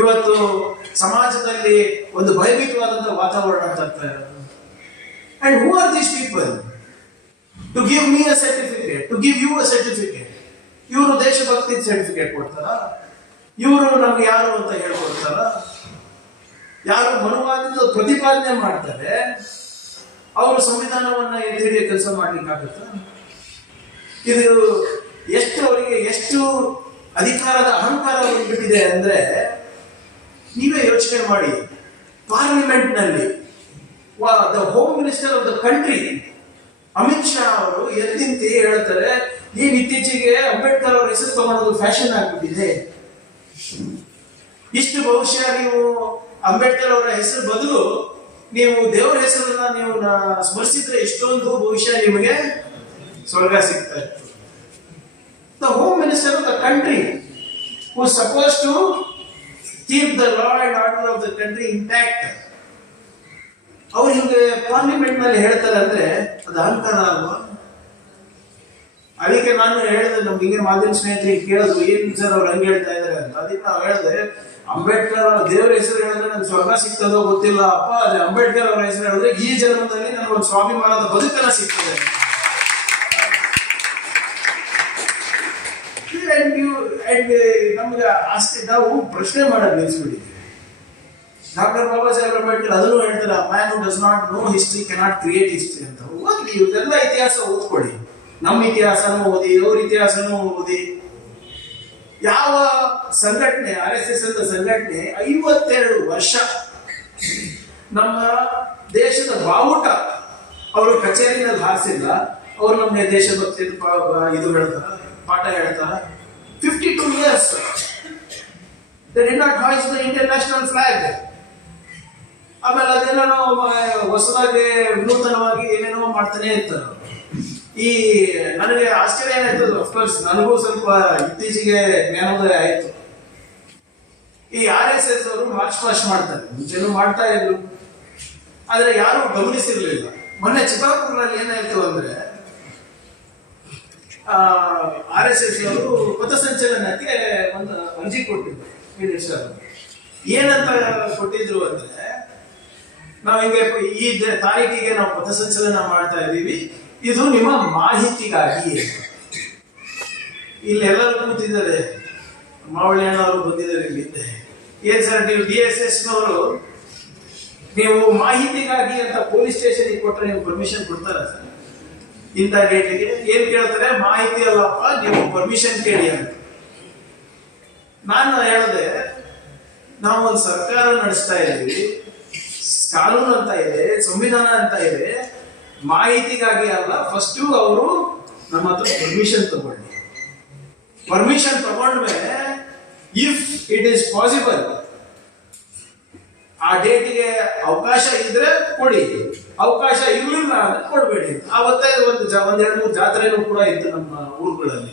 ಇವತ್ತು ಸಮಾಜದಲ್ಲಿ ಒಂದು ಭಯಭೀತವಾದಂತಹ ವಾತಾವರಣ ತರ್ತಾ ಇರೋದು? And who are these people to give me a certificate, to give you a certificate? ಇವರು ದೇಶಭಕ್ತಿ ಸರ್ಟಿಫಿಕೇಟ್ ಕೊಡ್ತಾರ? ಇವರು ನಮ್ಗೆ ಯಾರು ಅಂತ ಹೇಳ್ಕೊಡ್ತಾರ? ಯಾರು ಮನುವಾದದ ಪ್ರತಿಪಾದನೆ ಮಾಡ್ತಾರೆ ಅವರು ಸಂವಿಧಾನವನ್ನ ಎತ್ತಿ ಹಿಡಿಯೋ ಕೆಲಸ ಮಾಡ್ಲಿಕ್ಕಾಗತ್ತ? ಇದು ಅವರಿಗೆ ಎಷ್ಟು ಅಧಿಕಾರದ ಅಹಂಕಾರ ಬಿಟ್ಟಿದೆ ಅಂದ್ರೆ ನೀವೇ ಯೋಚನೆ ಮಾಡಿ. ಪಾರ್ಲಿಮೆಂಟ್ ನಲ್ಲಿ the home minister of the country Amit Shah ಅವರು ಎದ್ದಿಂತಿ ಹೇಳ್ತಾರೆ, ಈಗ ಇತ್ತೀಚೆಗೆ ಅಂಬೇಡ್ಕರ್ ಅವರ ಹೆಸರು ತಗೊಳ್ಳೋದು ಫ್ಯಾಷನ್ ಆಗ್ಬಿಟ್ಟಿದೆ. ಇಷ್ಟು ಬಹುಶಃ ನೀವು ಅಂಬೇಡ್ಕರ್ ಅವರ ಹೆಸರು ಬದಲು ನೀವು ದೇವರ ಹೆಸರನ್ನ ನೀವು ಸ್ಮರಿಸಿದ್ರೆ ಎಷ್ಟೊಂದು ಬಹುಶಃ ನಿಮಗೆ ಸ್ವರ್ಗ ಸಿಗ್ತಾ ಇತ್ತು. The home minister of the country who suppose to keep the law and order of the country intact, ಅವ್ರು ಹಿಂಗೆ ಪಾರ್ಲಿಮೆಂಟ್ ನಲ್ಲಿ ಹೇಳ್ತಾರೆ ಅಂದ್ರೆ ಅದು ಅಹಂಕಾರ ಅಲ್ವಾ? ಅದಕ್ಕೆ ನಾನು ಹೇಳಿದೆ, ನಮ್ಗೆ ಹಿಂಗೆ ಮಾಧ್ಯಮ ಸ್ನೇಹಿತರಿಗೆ ಕೇಳಿದ್ರು, ಏನ್ ಸರ್ ಅವ್ರು ಹಂಗೆ ಹೇಳ್ತಾ ಇದಾರೆ ಅಂತ. ಅದಕ್ಕೆ ನಾವು ಹೇಳಿದೆ, ಅಂಬೇಡ್ಕರ್ ದೇವರ ಹೆಸರು ಹೇಳಿದ್ರೆ ನನ್ಗೆ ಸ್ವರ್ಗ ಸಿಗ್ತದೋ ಗೊತ್ತಿಲ್ಲ ಅಪ್ಪ, ಅದೇ ಅಂಬೇಡ್ಕರ್ ಅವರ ಹೆಸರು ಹೇಳಿದ್ರೆ ಈ ಜನ್ಮದಲ್ಲಿ ನನಗೆ ಒಂದು ಸ್ವಾಭಿಮಾನದ ಬದುಕನ್ನ ಸಿಗ್ತದೆ. ನಮ್ಗೆ ಆಸ್ತಿ ನಾವು ಪ್ರಶ್ನೆ ಮಾಡೋದು ನಿಲ್ಸ್ಬಿಟ್ಟಿದ್ದೀವಿ. ಡಾಕ್ಟರ್ ಬಾಬಾ ಸಾಹೇಬ್ ಅಂಬೇಡ್ಕರ್ ಅದನ್ನು ಹೇಳ್ತಾರೆ, man who does not know history cannot create history ಅಂತ. ಓದ್ಲಿ, ಇವರೆಲ್ಲ ಇತಿಹಾಸ ಓದ್ಕೊಳ್ಳಿ. ನಮ್ಮ ಇತಿಹಾಸನೂ ಓದಿ, ಅವ್ರ ಇತಿಹಾಸನೂ ಓದಿ. ಯಾವ ಸಂಘಟನೆ, RSS ಅಂತ ಸಂಘಟನೆ 52 ವರ್ಷ ನಮ್ಮ ದೇಶದ ಬಾವುಟ ಅವರು ಕಚೇರಿನಲ್ಲಿ ಹಾರಿಸಿಲ್ಲ. ಅವರು ನಮ್ಮ ದೇಶಭಕ್ತಿ ಇದು ಹೇಳ್ತಾರ, ಪಾಠ ಹೇಳ್ತಾರ. 52 years they did not hoist the Indian national flag. ಆಮೇಲೆ ಅದೇನೋ ಹೊಸದಾಗಿ ನೂತನವಾಗಿ ಏನೇನೋ ಮಾಡ್ತಾನೆ ಇರ್ತಾರೆ. ಈ ನನಗೆ ಆಶ್ಚರ್ಯ ಏನಾಯ್ತು, ಅಫ್ಕೋರ್ಸ್ ನನಗೂ ಸ್ವಲ್ಪ ಇತ್ತೀಚೆಗೆ ಜ್ಞಾನೋದಯ ಆಯ್ತು. ಈ RSS ಅವರು ಮಾರ್ಚ್ ಪಾಸ್ಟ್ ಮಾಡ್ತಾರೆ, ಮುಂಚೆನೂ ಮಾಡ್ತಾ ಇದ್ರು, ಆದ್ರೆ ಯಾರು ಗಮನಿಸಿರ್ಲಿಲ್ಲ. ಮೊನ್ನೆ ಚಿಕ್ಕಬಳ್ಳಾಪುರಲ್ಲಿ ಏನಾಯ್ತು ಅಂದ್ರೆ RSS ಅವರು ಪಥಸಂಚಲನಕ್ಕೆ ಒಂದು ಅರ್ಜಿ ಕೊಟ್ಟಿದ್ರು ಮಿನಿಸ್ಟರ್. ಏನಂತ ಕೊಟ್ಟಿದ್ರು ಅಂದ್ರೆ, ನಾವು ಹಿಂಗೆ ಈ ತಾರೀಕಿಗೆ ನಾವು ಪಥಸಂಚಲನ ಮಾಡ್ತಾ ಇದ್ದೀವಿ, ಇದು ನಿಮ್ಮ ಮಾಹಿತಿಗಾಗಿ. ಇಲ್ಲಿ ಎಲ್ಲರೂ ಕೂತಿದ್ದಾರೆ, ಮಾವಳಿ ಅಣ್ಣವರು ಬಂದಿದ್ದಾರೆ ಇಲ್ಲಿ. ಏನ್ ಸರ್ ನೀವು DSS ನವರು ನೀವು ಮಾಹಿತಿಗಾಗಿ ಅಂತ ಪೊಲೀಸ್ ಸ್ಟೇಷನ್ಗೆ ಕೊಟ್ಟರೆ ನೀವು ಪರ್ಮಿಷನ್ ಕೊಡ್ತಾರ ಸರ್? ಇಂಥ ಡೇಟಿಗೆ ಏನ್ ಕೇಳ್ತಾರೆ, ಮಾಹಿತಿ ಅಲ್ಲಪ್ಪ ನೀವು ಪರ್ಮಿಷನ್ ಕೇಳಿ ಅಂತ. ನಾನು ಹೇಳಿದೆ, ನಾವು ಒಂದು ಸರ್ಕಾರ ನಡೆಸ್ತಾ ಇದ್ದೀವಿ, ಕಾನೂನು ಅಂತ ಇದೆ, ಸಂವಿಧಾನ ಅಂತ ಇದೆ, ಮಾಹಿತಿಗಾಗಿ ಅಲ್ಲ. ಫಸ್ಟ್ ಅವರು ನಮ್ಮ ಹತ್ರ ಪರ್ಮಿಷನ್ ತಗೊಳ್ಳಿ. ಪರ್ಮಿಷನ್ ತಗೊಂಡ್ಮೇಲೆ ಇಫ್ ಇಟ್ ಈಸ್ ಪಾಸಿಬಲ್ ಆ ಡೇಟಿಗೆ ಅವಕಾಶ ಇದ್ರೆ ಕೊಡಿ, ಅವಕಾಶ ಇರಲಿಲ್ಲ ಅಂದ್ರೆ ಕೊಡಬೇಡಿ. ಆವತ್ತೇ ಒಂದೆರಡು ಮೂರು ಜಾತ್ರೆನೂ ಕೂಡ ಇತ್ತು ನಮ್ಮ ಊರುಗಳಲ್ಲಿ.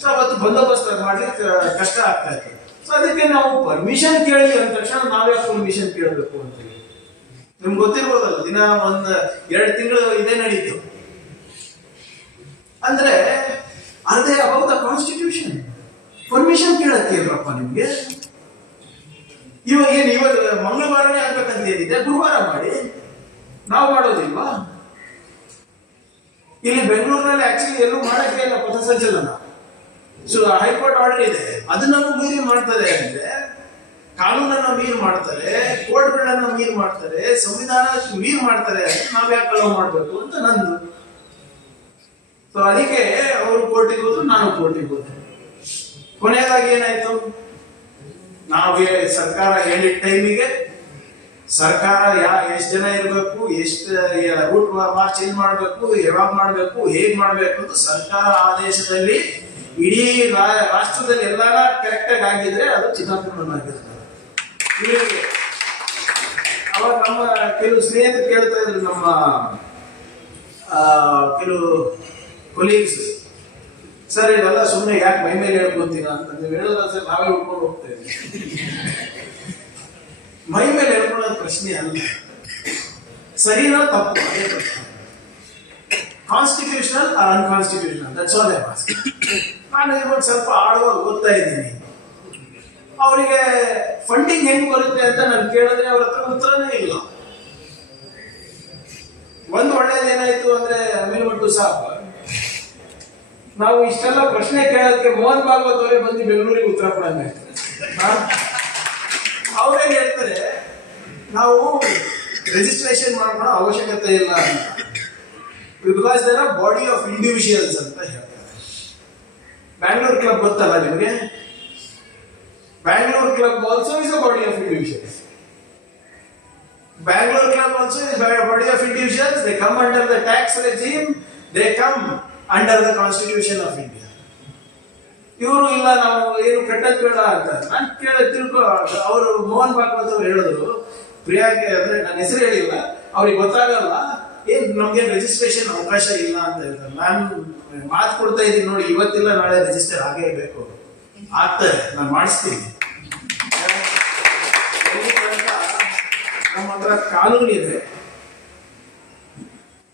ಸೊ ಅವತ್ತು ಬಂದೋಬಸ್ತ್ ಮಾಡ್ಲಿಕ್ಕೆ ಕಷ್ಟ ಆಗ್ತಾ ಇತ್ತು. ಸೊ ಅದಕ್ಕೆ ನಾವು ಪರ್ಮಿಷನ್ ಕೇಳಿ ಅಂದ ತಕ್ಷಣ ನಾವ್ಯಾಕೆ ಪರ್ಮಿಷನ್ ಕೇಳಬೇಕು ಅಂತ ನಿಮ್ಗೆ ಗೊತ್ತಿರ್ಬೋದಲ್ಲ. ದಿನ 1-2 ತಿಂಗಳು ಇದೇ ನಡೀತು ಅಂದ್ರೆ ಅದೇ ಅಬೌಟ್ ದ ಕಾನ್ಸ್ಟಿಟ್ಯೂಷನ್. ಪರ್ಮಿಷನ್ ಕೇಳತ್ತೀರಪ್ಪ ನಿಮ್ಗೆ. ಇವಾಗ ಮಂಗಳವಾರನೇ ಆಗ್ಬೇಕಂತ ಏನಿದೆ, ಗುರುವಾರ ಮಾಡಿ. ನಾವು ಮಾಡೋದಿಲ್ವಾ? ಇಲ್ಲಿ ಬೆಂಗಳೂರಿನಲ್ಲಿ ಆಕ್ಚುಲಿ ಎಲ್ಲೂ ಮಾಡಕ್ಕೆ ಇಲ್ಲ ಪಥಸಂಚಲನ. ಸೊ ಹೈಕೋರ್ಟ್ ಆರ್ಡರ್ ಇದೆ, ಅದನ್ನ ಮೀರಿ ಮಾಡ್ತಾರೆ ಅಂದ್ರೆ, ಕಾನೂನನ್ನ ಮೀರ್ ಮಾಡ್ತಾರೆ, ಕೋರ್ಟ್ಗಳನ್ನ ಮೀರ್ ಮಾಡ್ತಾರೆ, ಸಂವಿಧಾನ ಮೀರ್ ಮಾಡ್ತಾರೆ ಅಂದ್ರೆ ನಾವ್ ಯಾಕೆ ಕಳವು ಮಾಡ್ಬೇಕು ಅಂತ ನಂದು. ಸೊ ಅದಕ್ಕೆ ಅವರು ಕೋರ್ಟಿಗೆ ಹೋದ್ರು, ನಾನು ಕೋರ್ಟಿಗೆ ಹೋದೆ. ಕೊನೆಯದಾಗಿ ಏನಾಯ್ತು, ನಾವೇ ಸರ್ಕಾರ ಹೇಳಿದ ಟೈಮಿಗೆ ಸರ್ಕಾರ ಎಷ್ಟು ಜನ ಇರಬೇಕು, ಎಷ್ಟು ರೂಟ್ ಮಾರ್ಚ್ ಚೇಂಜ್ ಮಾಡಬೇಕು, ಯಾವಾಗ ಮಾಡಬೇಕು, ಹೇಗ್ ಮಾಡಬೇಕು ಅಂತ ಸರ್ಕಾರ ಆದೇಶದಲ್ಲಿ ಇಡೀ ರಾಷ್ಟ್ರದಲ್ಲಿ ಎಲ್ಲಾರ ಕರೆಕ್ಟ್ ಆಗಿ ಆಗಿದ್ರೆ ಅದು ಚಿತ್ತಾಪೂರ್ಣವಾಗಿರ್ತದೆ. ಅವಾಗ ನಮ್ಮ ಕೆಲವು ಸ್ನೇಹಿತರು ಕೇಳ್ತಾ ಇದ್ರು, ನಮ್ಮ ಕೆಲವು ಕೊಲೀಗ್ಸ್, ಸರ್ ಇವೆಲ್ಲ ಸುಮ್ಮನೆ ಯಾಕೆ ಮೈ ಮೇಲೆ ಹೇಳ್ಕೊಂತೀರಾ ಅಂತ ನೀವು ಹೇಳೋದ ಸರ್, ನಾವೇ ಉಟ್ಕೊಂಡು ಹೋಗ್ತೇವೆ. ಮೈ ಮೇಲೆ ಹೇಳ್ಕೊಳ್ಳೋದು ಪ್ರಶ್ನೆ ಅಲ್ಲ, ಸರಿನೋ ತಪ್ಪು ಅದೇ ಪ್ರಶ್ನೆ. Constitutional or unconstitutional, that's all I am asking. ನಾನು ಇವಾಗ ಸ್ವಲ್ಪ ಆಳವಾಗಿ ಓದ್ತಾ ಇದ್ದೀನಿ. ಅವರಿಗೆ ಫಂಡಿಂಗ್ ಹೆಂಗ್ ಬರುತ್ತೆ ಅಂತ ನಾನು ಕೇಳಿದ್ರೆ ಅವ್ರ ಹತ್ರ ಉತ್ತರನೇ ಇಲ್ಲ. ಒಂದು ಒಳ್ಳೇದೇನಾಯ್ತು ಅಂದ್ರೆ, ಅಮೀನ್ ಮಟ್ಟು ಸಾಬ್, ನಾವು ಇಷ್ಟೆಲ್ಲ ಪ್ರಶ್ನೆ ಕೇಳೋದಕ್ಕೆ ಮೋಹನ್ ಭಾಗವತ್ ಅವರೇ ಬಂದು ಬೆಂಗಳೂರಿಗೆ ಉತ್ತರ ಕೊಡಂಗಾಯ್ತು. ಅವ್ರೇನ್ ಹೇಳ್ತಾರೆ, ನಾವು ರಿಜಿಸ್ಟ್ರೇಷನ್ ಮಾಡ್ಕೊಳ್ಳೋ ಅವಶ್ಯಕತೆ ಇಲ್ಲ ಅಂತ, because there are body of individuals ಅಂತ ಹೇಳ್ತಾರೆ. ಬ್ಯಾಂಗ್ಳೂರ್ ಕ್ಲಬ್ ಗೊತ್ತಲ್ಲ ನಿಮಗೆ? Bangalore club also is a body of individuals. Bangalore Club also is a body of individuals. They come under the tax regime. They come under the Constitution of India. ಇವರು ಇಲ್ಲ, ನಾವು ಏನು ಕಟ್ಟದ್ ಬೇಡ ಅಂತ ನಾನು ತಿಳ್ಕೊ. ಅವರು ಮೋಹನ್ ಭಾಗವತ್ ಅವರು ಹೇಳಿದ್ರು, ಪ್ರಿಯಾಗೆ ಅಂದ್ರೆ ನನ್ನ ಹೆಸರು ಹೇಳಿಲ್ಲ, ಅವ್ರಿಗೆ ಗೊತ್ತಾಗಲ್ಲ, ಏನ್ ನಮ್ಗೆ ರಿಜಿಸ್ಟ್ರೇಷನ್ ಅವಕಾಶ ಇಲ್ಲ ಅಂತ ಹೇಳ್ತಾರೆ. ನಾನು ಮಾತು ಕೊಡ್ತಾ ಇದ್ದೀನಿ ನೋಡಿ, ಇವತ್ತಿಲ್ಲ ನಾಳೆ ರಿಜಿಸ್ಟರ್ ಆಗೇ ಬೇಕು, ಆಗ್ತಾರೆ, ನಾನು ಮಾಡಿಸ್ತೀನಿ. ನಮ್ಮ ಹತ್ರ ಕಾನೂನು ಇದೆ,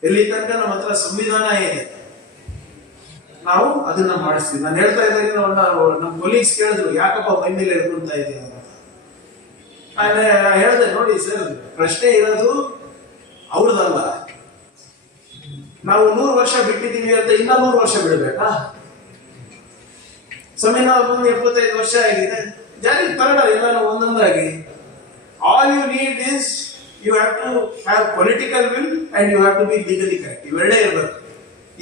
ಎಲ್ಲಿ ತನಕ ನಮ್ಮ ಹತ್ರ ಸಂವಿಧಾನ ಇದೆ, ನಾವು ಅದನ್ನ ಮಾಡಿಸ್ತೀವಿ. ನಾನು ಹೇಳ್ತಾ ಇದ್ದಾಗ ನಮ್ಮ ಕೊಲೀಗ್ಸ್ ಕೇಳಿದ್ರು, ಯಾಕಪ್ಪ ಮೈ ಮೇಲೆ ಹೇಳ್ಕೊಂತ ಇದೆಯಾ ಅಂತ. ನಾನು ಹೇಳ್ದೆ, ನೋಡಿ ಸರ್, ಪ್ರಶ್ನೆ ಇರೋದು ಅವ್ರದಲ್ಲ. ನಾವು 100 ವರ್ಷ ಬಿಟ್ಟಿದ್ದೀವಿ ಅಂತ ಇನ್ನ 100 ವರ್ಷ ಬಿಡಬೇಕಾ? ಸಂವಿಧಾನ ಬಂದು 75 ವರ್ಷ ಆಗಿದೆ, ಜಾರಿ ತರಲ್ಲ ಎಲ್ಲಾನು ಒಂದೊಂದಾಗಿ. All you need is you have to have political will and you have to be legally correct. ಇವೆರಡೇ ಇರಬೇಕು.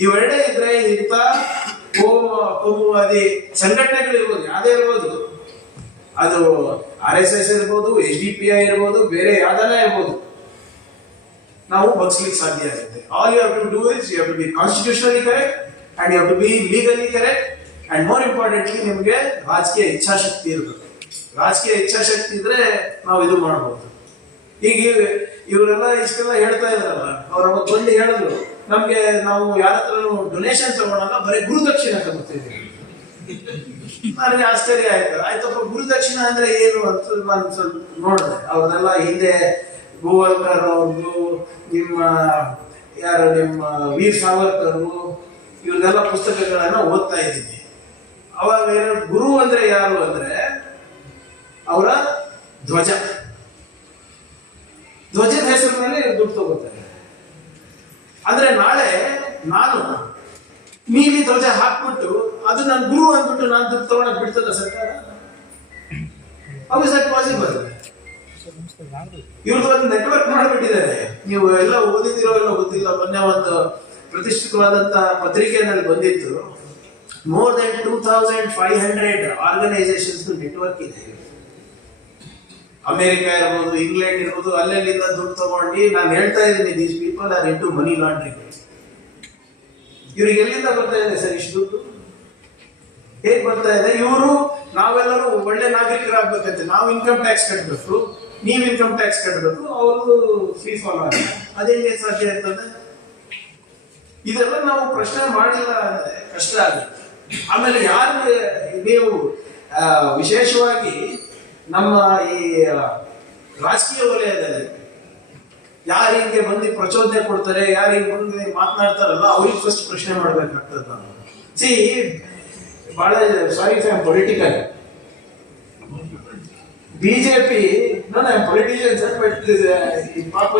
ಇವೆರಡೇ ಇದ್ರೆ ಇಂಥ ಕೋಮುವಾದಿ ಸಂಘಟನೆಗಳಿರ್ಬೋದು, ಯಾವ್ದೇ ಇರ್ಬೋದು, ಅದು RSS ಇರ್ಬೋದು, HDPI ಇರ್ಬೋದು, ಬೇರೆ ಯಾವ್ದನ್ನ ಇರ್ಬೋದು, ನಾವು ಬಗ್ಸ್ಲಿಕ್ಕೆ ಸಾಧ್ಯ ಆಗುತ್ತೆ. All you have to do is you have to be constitutionally correct and you have to be legally correct and more importantly ನಿಮಗೆ ರಾಜಕೀಯ ಇಚ್ಛಾಶಕ್ತಿ ಇರಬೇಕು. ರಾಜಕೀಯ ಇಚ್ಛಾಶಕ್ತಿ ಇದ್ರೆ ನಾವು ಇದು ಮಾಡಬಹುದು. ಈಗ ಇವರೆಲ್ಲ ಇಷ್ಟೆಲ್ಲ ಹೇಳ್ತಾ ಇದಾರಲ್ಲ, ಅವ್ರ ಬಂದು ಹೇಳಿದ್ರು ನಮ್ಗೆ ನಾವು ಯಾರ ಹತ್ರನು ಡೊನೇಷನ್ ತಗೊಳಲ್ಲ, ಬರೀ ಗುರುದಕ್ಷಿಣೆ ತಗೋತೀವಿ. ನನಗೆ ಆಶ್ಚರ್ಯ ಆಯ್ತು. ಆಯ್ತಪ್ಪ, ಗುರುದಕ್ಷಿಣೆ ಅಂದ್ರೆ ಏನು ಅಂತ ನಾನು ಸ್ವಲ್ಪ ನೋಡಿದೆ. ಅವ್ರದೆಲ್ಲ ಹಿಂದೆ ಗೋವಾಲ್ಕರ್ ಅವ್ರದ್ದು, ನಿಮ್ಮ ವೀರ್ ಸಾವರ್ಕರ್, ಇವ್ರದೆಲ್ಲ ಪುಸ್ತಕಗಳನ್ನ ಓದ್ತಾ ಇದ್ದೀನಿ. ಅವಾಗ ಗುರು ಅಂದ್ರೆ ಯಾರು ಅಂದ್ರೆ ಅವರ ಧ್ವಜದ ಹೆಸರಿನಲ್ಲಿ ದುಡ್ಡು ತಗೋತಾರೆ. ಅಂದ್ರೆ ನಾಳೆ ನಾನು ನೀಲಿ ಧ್ವಜ ಹಾಕ್ಬಿಟ್ಟು ಅದು ನನ್ನ ಗುರು ಅಂದ್ಬಿಟ್ಟು ನಾನು ದುಡ್ಡು ತಗೊಳಕ್ ಬಿಡ್ತದ ಸರ್ಕಾರ? How is that possible? ಇವ್ರದ್ದು ಒಂದು ನೆಟ್ವರ್ಕ್ ಮಾಡಿಬಿಟ್ಟಿದ್ದಾರೆ. ನೀವು ಎಲ್ಲ ಓದಿದಿರೋ ಎಲ್ಲ ಗೊತ್ತಿಲ್ಲ. ಮೊನ್ನೆ ಒಂದು ಪ್ರತಿಷ್ಠಿತವಾದಂತ ಪತ್ರಿಕೆಯಲ್ಲಿ ಬಂದಿತ್ತು, more than 2500 ಆರ್ಗನೈಸೇಷನ್ಸ್ ನೆಟ್ವರ್ಕ್ ಇದೆ. ಅಮೆರಿಕ ಇರ್ಬೋದು, ಇಂಗ್ಲೆಂಡ್ ಇರ್ಬೋದು, ಅಲ್ಲೆಲ್ಲಿಂದ ದುಡ್ಡು ತಗೊಂಡು ನಾನು ಹೇಳ್ತಾ ಇದ್ದೀನಿ, these people are into money laundering. ಇವ್ರಿಗೆ ಎಲ್ಲಿಂದ ಬರ್ತಾ ಇದೆ ಸರ್ ಇಷ್ಟು ದುಡ್ಡು? ಹೇಗ್ ಬರ್ತಾ ಇದೆ? ಇವರು ನಾವೆಲ್ಲರೂ ಒಳ್ಳೆ ನಾಗರಿಕರಾಗಬೇಕಂತೆ, ನಾವು ಇನ್ಕಮ್ ಟ್ಯಾಕ್ಸ್ ಕಟ್ಟಬೇಕು, ನೀವು ಇನ್ಕಮ್ ಟ್ಯಾಕ್ಸ್ ಕಟ್ಟಬೇಕು, ಅವರು ಫ್ರೀ ಫಾಲ್ ಆಗ. ಅದೇಗೆ ಸಾಧ್ಯ ಇರ್ತದೆ? ಇದೆಲ್ಲ ನಾವು ಪ್ರಶ್ನೆ ಮಾಡಿಲ್ಲ ಅಂದ್ರೆ ಕಷ್ಟ ಆಗುತ್ತೆ. ಆಮೇಲೆ ಯಾರು ನೀವು ವಿಶೇಷವಾಗಿ ನಮ್ಮ ಈ ರಾಜಕೀಯ ವಲಯದಲ್ಲಿ ಯಾರು ಹಿಂಗೆ ಬಂದು ಪ್ರಚೋದನೆ ಕೊಡ್ತಾರೆ, ಯಾರು ಹಿಂಗೆ ಬಂದು ಮಾತನಾಡ್ತಾರಲ್ಲ, ಅವ್ರಿಗೆ ಫಸ್ಟ್ ಪ್ರಶ್ನೆ ಮಾಡ್ಬೇಕಾಗ್ತದೆ. ನಾನು ಬಹಳ sorry I am political. BJP politicians ಪಾಪ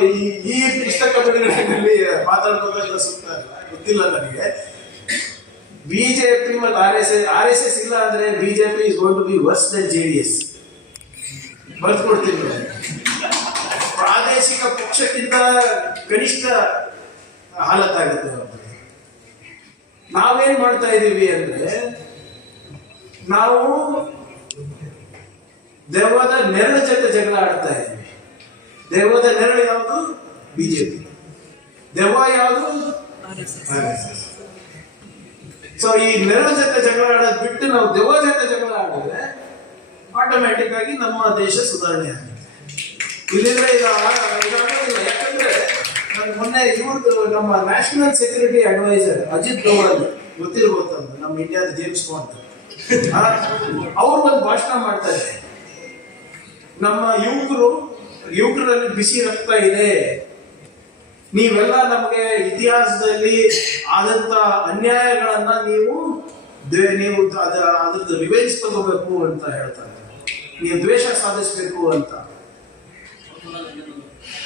ಈ ಇಷ್ಟ ಕಬಡ್ಡಿನಲ್ಲಿ ಮಾತಾಡ್ಕೋದ್ರಿಂದ ಸುತ್ತ ಗೊತ್ತಿಲ್ಲ ನನಗೆ. ಬಿಜೆಪಿ ಮತ್ತು RSS ಇಲ್ಲ ಅಂದ್ರೆ BJP is going to be worse than JDS. ಬರ್ದ್ಕೊಡ್ತೀನಿ. ಪ್ರಾದೇಶಿಕ ಪಕ್ಷಕ್ಕಿಂತ ಕನಿಷ್ಠ ಹಾಲತ್ತಾಗುತ್ತೆ. ನಾವೇನ್ ಮಾಡ್ತಾ ಇದೀವಿ ಅಂದ್ರೆ, ನಾವು ದೆವ್ವದ ನೆರಳು ಜೊತೆ ಜಗಳ ಆಡ್ತಾ ಇದ್ದೀವಿ. ದೆವ್ವದ ನೆರಳು ಯಾವುದು? ಬಿಜೆಪಿ. ದೆವ್ವ ಯಾವುದು? RSS. ಸೊ ಈ ನೆರಳು ಜೊತೆ ಜಗಳ ಆಡೋದು ಬಿಟ್ಟು ನಾವು ದೆವ್ವ ಜೊತೆ ಜಗಳ ಆಡಿದ್ರೆ ಆಟೋಮ್ಯಾಟಿಕ್ ಆಗಿ ನಮ್ಮ ದೇಶ ಸುಧಾರಣೆ ಆಗುತ್ತೆ. ಇಲ್ಲಿದ್ರೆ ಇದಾಗೋದಿಲ್ಲ. ಯಾಕಂದ್ರೆ ಮೊನ್ನೆ ಇವ್ರದ್ದು ನಮ್ಮ ನ್ಯಾಷನಲ್ ಸೆಕ್ಯೂರಿಟಿ ಅಡ್ವೈಸರ್ ಅಜಿತ್ ಡೋವಲ್ ಗೊತ್ತಿರ್ಬೋದು, ನಮ್ಮ ಇಂಡಿಯಾದ ಜೇಮ್ಸ್ ಬಾಂಡ್, ಅವ್ರು ಒಂದು ಭಾಷಣ ಮಾಡ್ತಾರೆ. ನಮ್ಮ ಯುವಕರಲ್ಲಿ ಬಿಸಿ ರಕ್ತ ಇದೆ, ನೀವೆಲ್ಲ ನಮಗೆ ಇತಿಹಾಸದಲ್ಲಿ ಆದಂತ ಅನ್ಯಾಯಗಳನ್ನ ನೀವು ಅದ್ರದ್ದು ರಿವೆಂಜ್ ತಗೋಬೇಕು ಅಂತ ಹೇಳ್ತಾರೆ. ನೀವು ದ್ವೇಷ ಸಾಧಿಸಬೇಕು ಅಂತ.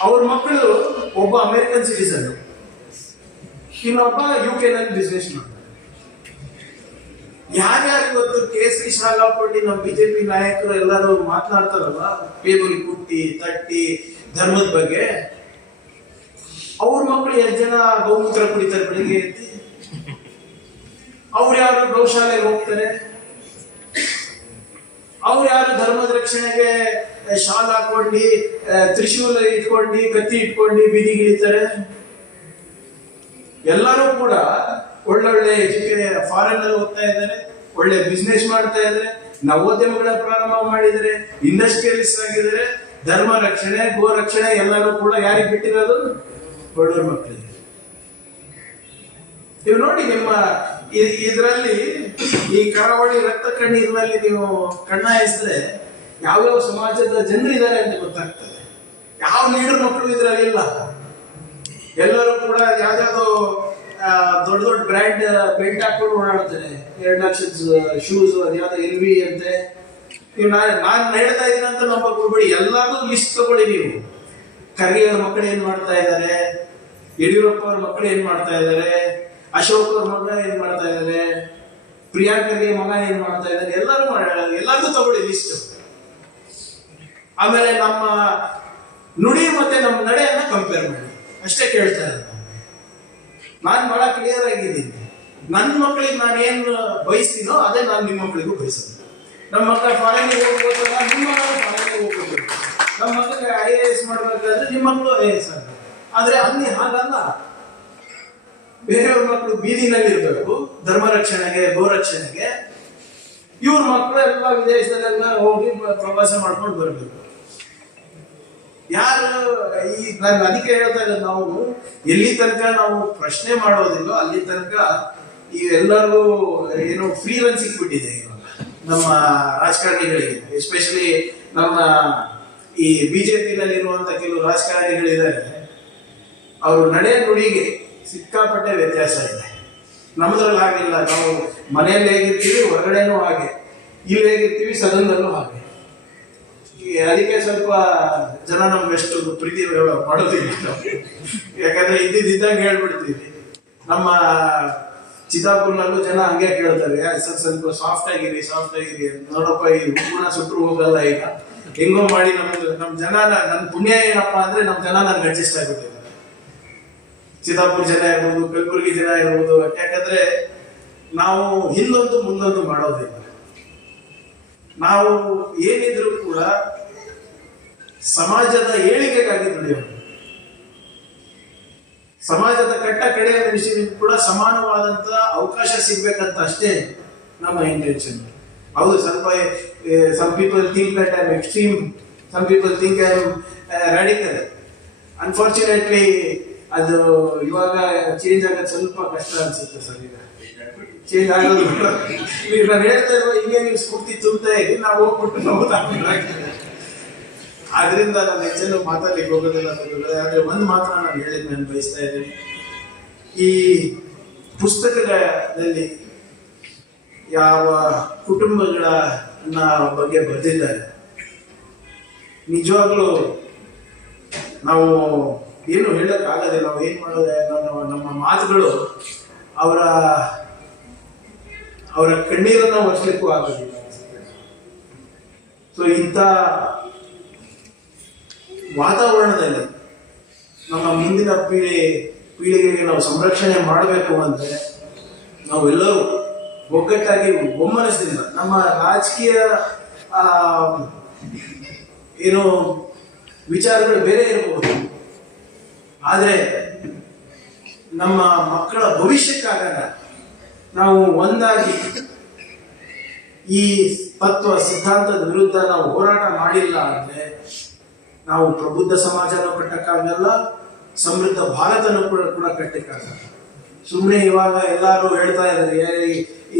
ಅವ್ರ ಮಕ್ಕಳು ಒಬ್ಬ ಅಮೆರಿಕನ್ ಸಿಟಿಸನ್, ಇನ್ನೊಬ್ಬ UK ನಲ್ಲಿ ಬಿಸ್ನೆಸ್ ಮಾಡ್ತಾರೆ. ಯಾರ್ಯಾರು ಇವತ್ತು ಕೇಸರಿ ಶಾಲ್ ಹಾಕೊಂಡು ನಮ್ಮ ಬಿಜೆಪಿ ನಾಯಕರು ಎಲ್ಲರೂ ಮಾತನಾಡ್ತಾರಲ್ಲ, ಟೇಬಲ್ ಕುಟ್ಟಿ ತಟ್ಟಿ ಧರ್ಮದ ಬಗ್ಗೆ, ಅವ್ರ ಮಕ್ಕಳು ಎಷ್ಟು ಜನ ಗೋಮೂತ್ರ ಕುಡಿತಾರೆ ಬೆಳಿಗ್ಗೆ ಎದ್ದು? ಅವ್ರು ಯಾರು ಗೌಶಾಲೆಗೆ ಹೋಗ್ತಾರೆ? ಅವ್ರು ಯಾರು ಧರ್ಮದ ರಕ್ಷಣೆಗೆ ಶಾಲ್ ಹಾಕೊಂಡು ತ್ರಿಶೂಲ ಇಟ್ಕೊಂಡು ಕತ್ತಿ ಇಟ್ಕೊಂಡು ಬೀದಿಗಿಳಿತಾರೆ? ಎಲ್ಲರೂ ಕೂಡ ಒಳ್ಳೊಳ್ಳೆ ಫಾರಿನ್ ಅಲ್ಲಿ ಹೋಗ್ತಾ ಇದ್ದಾರೆ, ಒಳ್ಳೆ ಬಿಸ್ನೆಸ್ ಮಾಡ್ತಾ ಇದ್ದಾರೆ, ನವೋದ್ಯಮಗಳ ಪ್ರಾರಂಭ ಮಾಡಿದರೆ, ಇಂಡಸ್ಟ್ರಿಯಲಿಸ್ಟ್ ಆಗಿದ್ದಾರೆ. ಧರ್ಮ ರಕ್ಷಣೆ, ಗೋ ರಕ್ಷಣೆ ಎಲ್ಲರೂ ಕೂಡ ಯಾರಿಗೆ ಬಿಟ್ಟಿರೋದು? ಬಡವರ ಮಕ್ಕಳಿಗೆ. ನೀವು ನೋಡಿ, ನಿಮ್ಮ ಇದರಲ್ಲಿ ಈ ಕರಾವಳಿ ರಕ್ತ ಕಣ್ಣೀರಿನಲ್ಲಿ ನೀವು ಕಣ್ಣ ಹಾಯಿಸಿದ್ರೆ ಯಾವ್ಯಾವ ಸಮಾಜದ ಜನರು ಇದ್ದಾರೆ ಅಂತ ಗೊತ್ತಾಗ್ತದೆ. ಯಾವ ಲೀಡರ್ ಮಕ್ಕಳು ಇದ್ರಲ್ಲಿ ಇಲ್ಲ. ಎಲ್ಲರೂ ಕೂಡ ಯಾವ್ದಾವ್ದೋ ದೊಡ್ಡ ದೊಡ್ಡ ಬ್ರ್ಯಾಂಡ್ ಬೆಲ್ಟ್ ಹಾಕೊಂಡು ಓಡಾಡ್ತಾರೆ. 2 ಲಕ್ಷದ ಶೂಸ್, ಅದ್ಯಾವ್ದೋ LV ಅಂತೆ. ನೀವು ನಾನು ಹೇಳ್ತಾ ಇದ್ದೀನಿ ಅಂತ ನಂಬಕ್ ಹೋಗ್ಬೇಡಿ. ಎಲ್ಲಾರು ಲಿಸ್ಟ್ ತಗೊಳ್ಳಿ ನೀವು. ಖರ್ಗೆ ಅವ್ರ ಮಕ್ಕಳು ಏನ್ ಮಾಡ್ತಾ ಇದ್ದಾರೆ, ಯಡಿಯೂರಪ್ಪ ಅವ್ರ ಮಕ್ಕಳು ಏನ್ ಮಾಡ್ತಾ ಇದ್ದಾರೆ, ಅಶೋಕ್ ಅವ್ರ ಮಕ್ಕಳು ಏನ್ ಮಾಡ್ತಾ ಇದ್ದಾರೆ, ಪ್ರಿಯಾಂಕಗೆ ಮಗ ಏನ್ ಮಾಡ್ತಾ ಇದ್ದಾರೆ, ಎಲ್ಲರಿಗೂ ತಗೊಳ್ಳಿ ಲಿಸ್ಟ್. ಆಮೇಲೆ ನಮ್ಮ ನುಡಿ ಮತ್ತೆ ನಮ್ಮ ನಡೆಯನ್ನ ಕಂಪೇರ್ ಮಾಡಿ, ಅಷ್ಟೇ ಕೇಳ್ತಾ ಇರೋದು. ನಾನು ಬಹಳ ಕ್ಲಿಯರ್ ಆಗಿದ್ದೀನಿ. ನನ್ನ ಮಕ್ಕಳಿಗೆ ನಾನು ಏನು ಬಯಸ್ತೀನೋ ಅದೇ ನಾನು ನಿಮ್ಮ ಮಕ್ಕಳಿಗೂ ಬಯಸೋದು. ನಮ್ಮ ಮಕ್ಕಳ ಫಾರಿನ್ಗೆ ಹೋಗ್ಬೋದಲ್ಲ, ನಿಮ್ಮ ಮಕ್ಕಳು ಫಾರಿನ್ಗೆ ಹೋಗ್ಬೋದು. ನಮ್ಮ ಮಕ್ಕಳಿಗೆ IAS ಮಾಡ್ಬೇಕಾದ್ರೆ ನಿಮ್ಮ ಮಕ್ಕಳು IAS ಆಗ. ಆದ್ರೆ ಅಲ್ಲಿ ಹಾಗಲ್ಲ. ಬೇರೆಯವ್ರ ಮಕ್ಕಳು ಬೀದಿನಲ್ಲಿ ಇರ್ಬೇಕು ಧರ್ಮ ರಕ್ಷಣೆಗೆ, ಗೋರಕ್ಷಣೆಗೆ. ಇವ್ರ ಮಕ್ಕಳು ಎಲ್ಲ ವಿದೇಶದಲ್ಲೆಲ್ಲ ಹೋಗಿ ಪ್ರವಾಸ ಮಾಡ್ಕೊಂಡು ಬರ್ಬೇಕು. ಯಾರು ನಾನು ಅದಕ್ಕೆ ಹೇಳ್ತಾ ಇರೋದು, ನಾವು ಎಲ್ಲಿ ತನಕ ನಾವು ಪ್ರಶ್ನೆ ಮಾಡೋದಿಲ್ಲೋ ಅಲ್ಲಿ ತನಕ ಈ ಎಲ್ಲರಿಗೂ ಏನೋ ಫ್ರೀ ರನ್ ಸಿಕ್ಬಿಟ್ಟಿದೆ ಇವಾಗ ನಮ್ಮ ರಾಜಕಾರಣಿಗಳಿಗೆ. ಎಸ್ಪೆಷಲಿ ನಮ್ಮ ಈ ಬಿಜೆಪಿನಲ್ಲಿ ಇರುವಂತ ಕೆಲವು ರಾಜಕಾರಣಿಗಳಿದ್ದಾರೆ, ಅವರು ನಡೆ ನುಡಿಗೆ ಸಿಕ್ಕಾಪಟ್ಟೆ ವ್ಯತ್ಯಾಸ ಇದೆ. ನಮ್ಮದ್ರಲ್ಲಿ ಹಾಗಿಲ್ಲ. ನಾವು ಮನೆಯಲ್ಲಿ ಹೇಗಿರ್ತೀವಿ ಹೊರಗಡೆನೂ ಹಾಗೆ, ಇಲ್ಲಿ ಹೇಗಿರ್ತೀವಿ ಸದನದಲ್ಲೂ ಹಾಗೆ. ಅದಕ್ಕೆ ಸ್ವಲ್ಪ ಜನ ನಮ್ಗೆ ಎಷ್ಟು ಪ್ರೀತಿ ಮಾಡೋದಿಲ್ಲ ನಾವು. ಯಾಕಂದ್ರೆ ಇದ್ದಂಗೆ ಹೇಳ್ಬಿಡ್ತೀವಿ. ನಮ್ಮ ಚಿತ್ತಾಪುರ್ನಲ್ಲೂ ಜನ ಹಂಗೆ ಕೇಳ್ತಾರೆ, ಸ್ವಲ್ಪ ಸಾಫ್ಟ್ ಆಗಿರಿ ನೋಡಪ್ಪ, ಈ ಹೂನ ಸುಟ್ಟರು ಹೋಗಲ್ಲ. ಈಗ ಹೆಂಗೋ ಮಾಡಿ ನಮ್ಮ ಜನ, ನನ್ನ ಪುಣ್ಯ ಏನಪ್ಪಾ ಅಂದ್ರೆ ನಮ್ಮ ಜನ ನನ್ಗೆ ಅಡ್ಜಸ್ಟ್ ಆಗ್ಬಿಟ್ಟಿದ್ದಾರೆ. ಚಿತ್ತಾಪುರ ಜನ ಇರ್ಬೋದು, ಕಲಬುರಗಿ ಜನ ಇರ್ಬೋದು. ಯಾಕಂದ್ರೆ ನಾವು ಹಿಂದೊಂದು ಮುಂದೊಂದು ಮಾಡೋದಿಲ್ಲ. ನಾವು ಏನಿದ್ರು ಕೂಡ ಸಮಾಜದ ಏಳಿಗೆಗಾಗಿ ದುಡಿಯೋದು. ಸಮಾಜದ ಕಟ್ಟ ಕಡೆಯ ಮನುಷ್ಯನಿಗೂ ಕೂಡ ಸಮಾನವಾದಂತ ಅವಕಾಶ ಸಿಗ್ಬೇಕಂತ ಅಷ್ಟೇ ನಮ್ಮ ಇಂಟೆನ್ಷನ್. ಹೌದು, ಸ್ವಲ್ಪ some people think that I am extreme, some people think I am radical. Unfortunately ಅದು ಇವಾಗ ಚೇಂಜ್ ಆಗೋದು ಸ್ವಲ್ಪ ಕಷ್ಟ ಅನ್ಸುತ್ತೆ ಸರ್. ಈಗ ಚೇಂಜ್ ಆಗೋದು ಈಗ ನಾನು ಹೇಳ್ತಾ ಇರುವ ಹಿಂಗೆ ನೀವು ಸ್ಫೂರ್ತಿ ತುಂಬತಾ ಇದ್ದೀವಿ, ನಾವು ಹೋಗ್ಬಿಟ್ಟು ನಾವು ಆದ್ರಿಂದ ನಾನು ಹೆಚ್ಚನ್ನು ಮಾತಾಡ್ಲಿಕ್ಕೆ ಹೋಗೋದಿಲ್ಲ. ಆದ್ರೆ ಒಂದು ಮಾತ್ರ ನಾನು ಹೇಳಿದ್ ನಾನು ಬಯಸ್ತಾ ಇದ್ದೀನಿ, ಈ ಪುಸ್ತಕದಲ್ಲಿ ಯಾವ ಕುಟುಂಬಗಳ ಬಗ್ಗೆ ಬರೆದಿದ್ದಾರೆ, ನಿಜವಾಗ್ಲೂ ನಾವು ಏನು ಹೇಳಕ್ ಆಗೋದಿಲ್ಲ. ನಾವು ಏನ್ ಮಾಡೋದೇ, ನಮ್ಮ ಮಾತುಗಳು ಅವರ ಕಣ್ಣೀರನ್ನ ಒರೆಸ್ಲಿಕ್ಕೂ ಆಗೋದಿಲ್ಲ. ಸೊ ಇಂಥ ವಾತಾವರಣದಲ್ಲಿ ನಮ್ಮ ಮುಂದಿನ ಪೀಳಿಗೆಗೆ ನಾವು ಸಂರಕ್ಷಣೆ ಮಾಡಬೇಕು ಅಂದ್ರೆ ನಾವೆಲ್ಲರೂ ಒಗ್ಗಟ್ಟಾಗಿ ಒಮ್ಮನಸ್ಸಿಂದ, ನಮ್ಮ ರಾಜಕೀಯ ಏನು ವಿಚಾರಗಳು ಬೇರೆ ಇರಬಹುದು, ಆದ್ರೆ ನಮ್ಮ ಮಕ್ಕಳ ಭವಿಷ್ಯಕ್ಕಾಗ ನಾವು ಒಂದಾಗಿ ಈ ತತ್ವ ಸಿದ್ಧಾಂತದ ವಿರುದ್ಧ ನಾವು ಹೋರಾಟ ಮಾಡಿಲ್ಲ ಅಂದ್ರೆ ನಾವು ಪ್ರಬುದ್ಧ ಸಮಾಜನೂ ಕಟ್ಟಕ್ಕಾಗಲ್ಲ, ಸಮೃದ್ಧ ಭಾರತನೂ ಕೂಡ ಕಟ್ಟಕ್ಕಾಗಲ್ಲ. ಸುಮ್ಮನೆ ಇವಾಗ ಎಲ್ಲಾರು ಹೇಳ್ತಾ ಇದ್ದಾರೆ,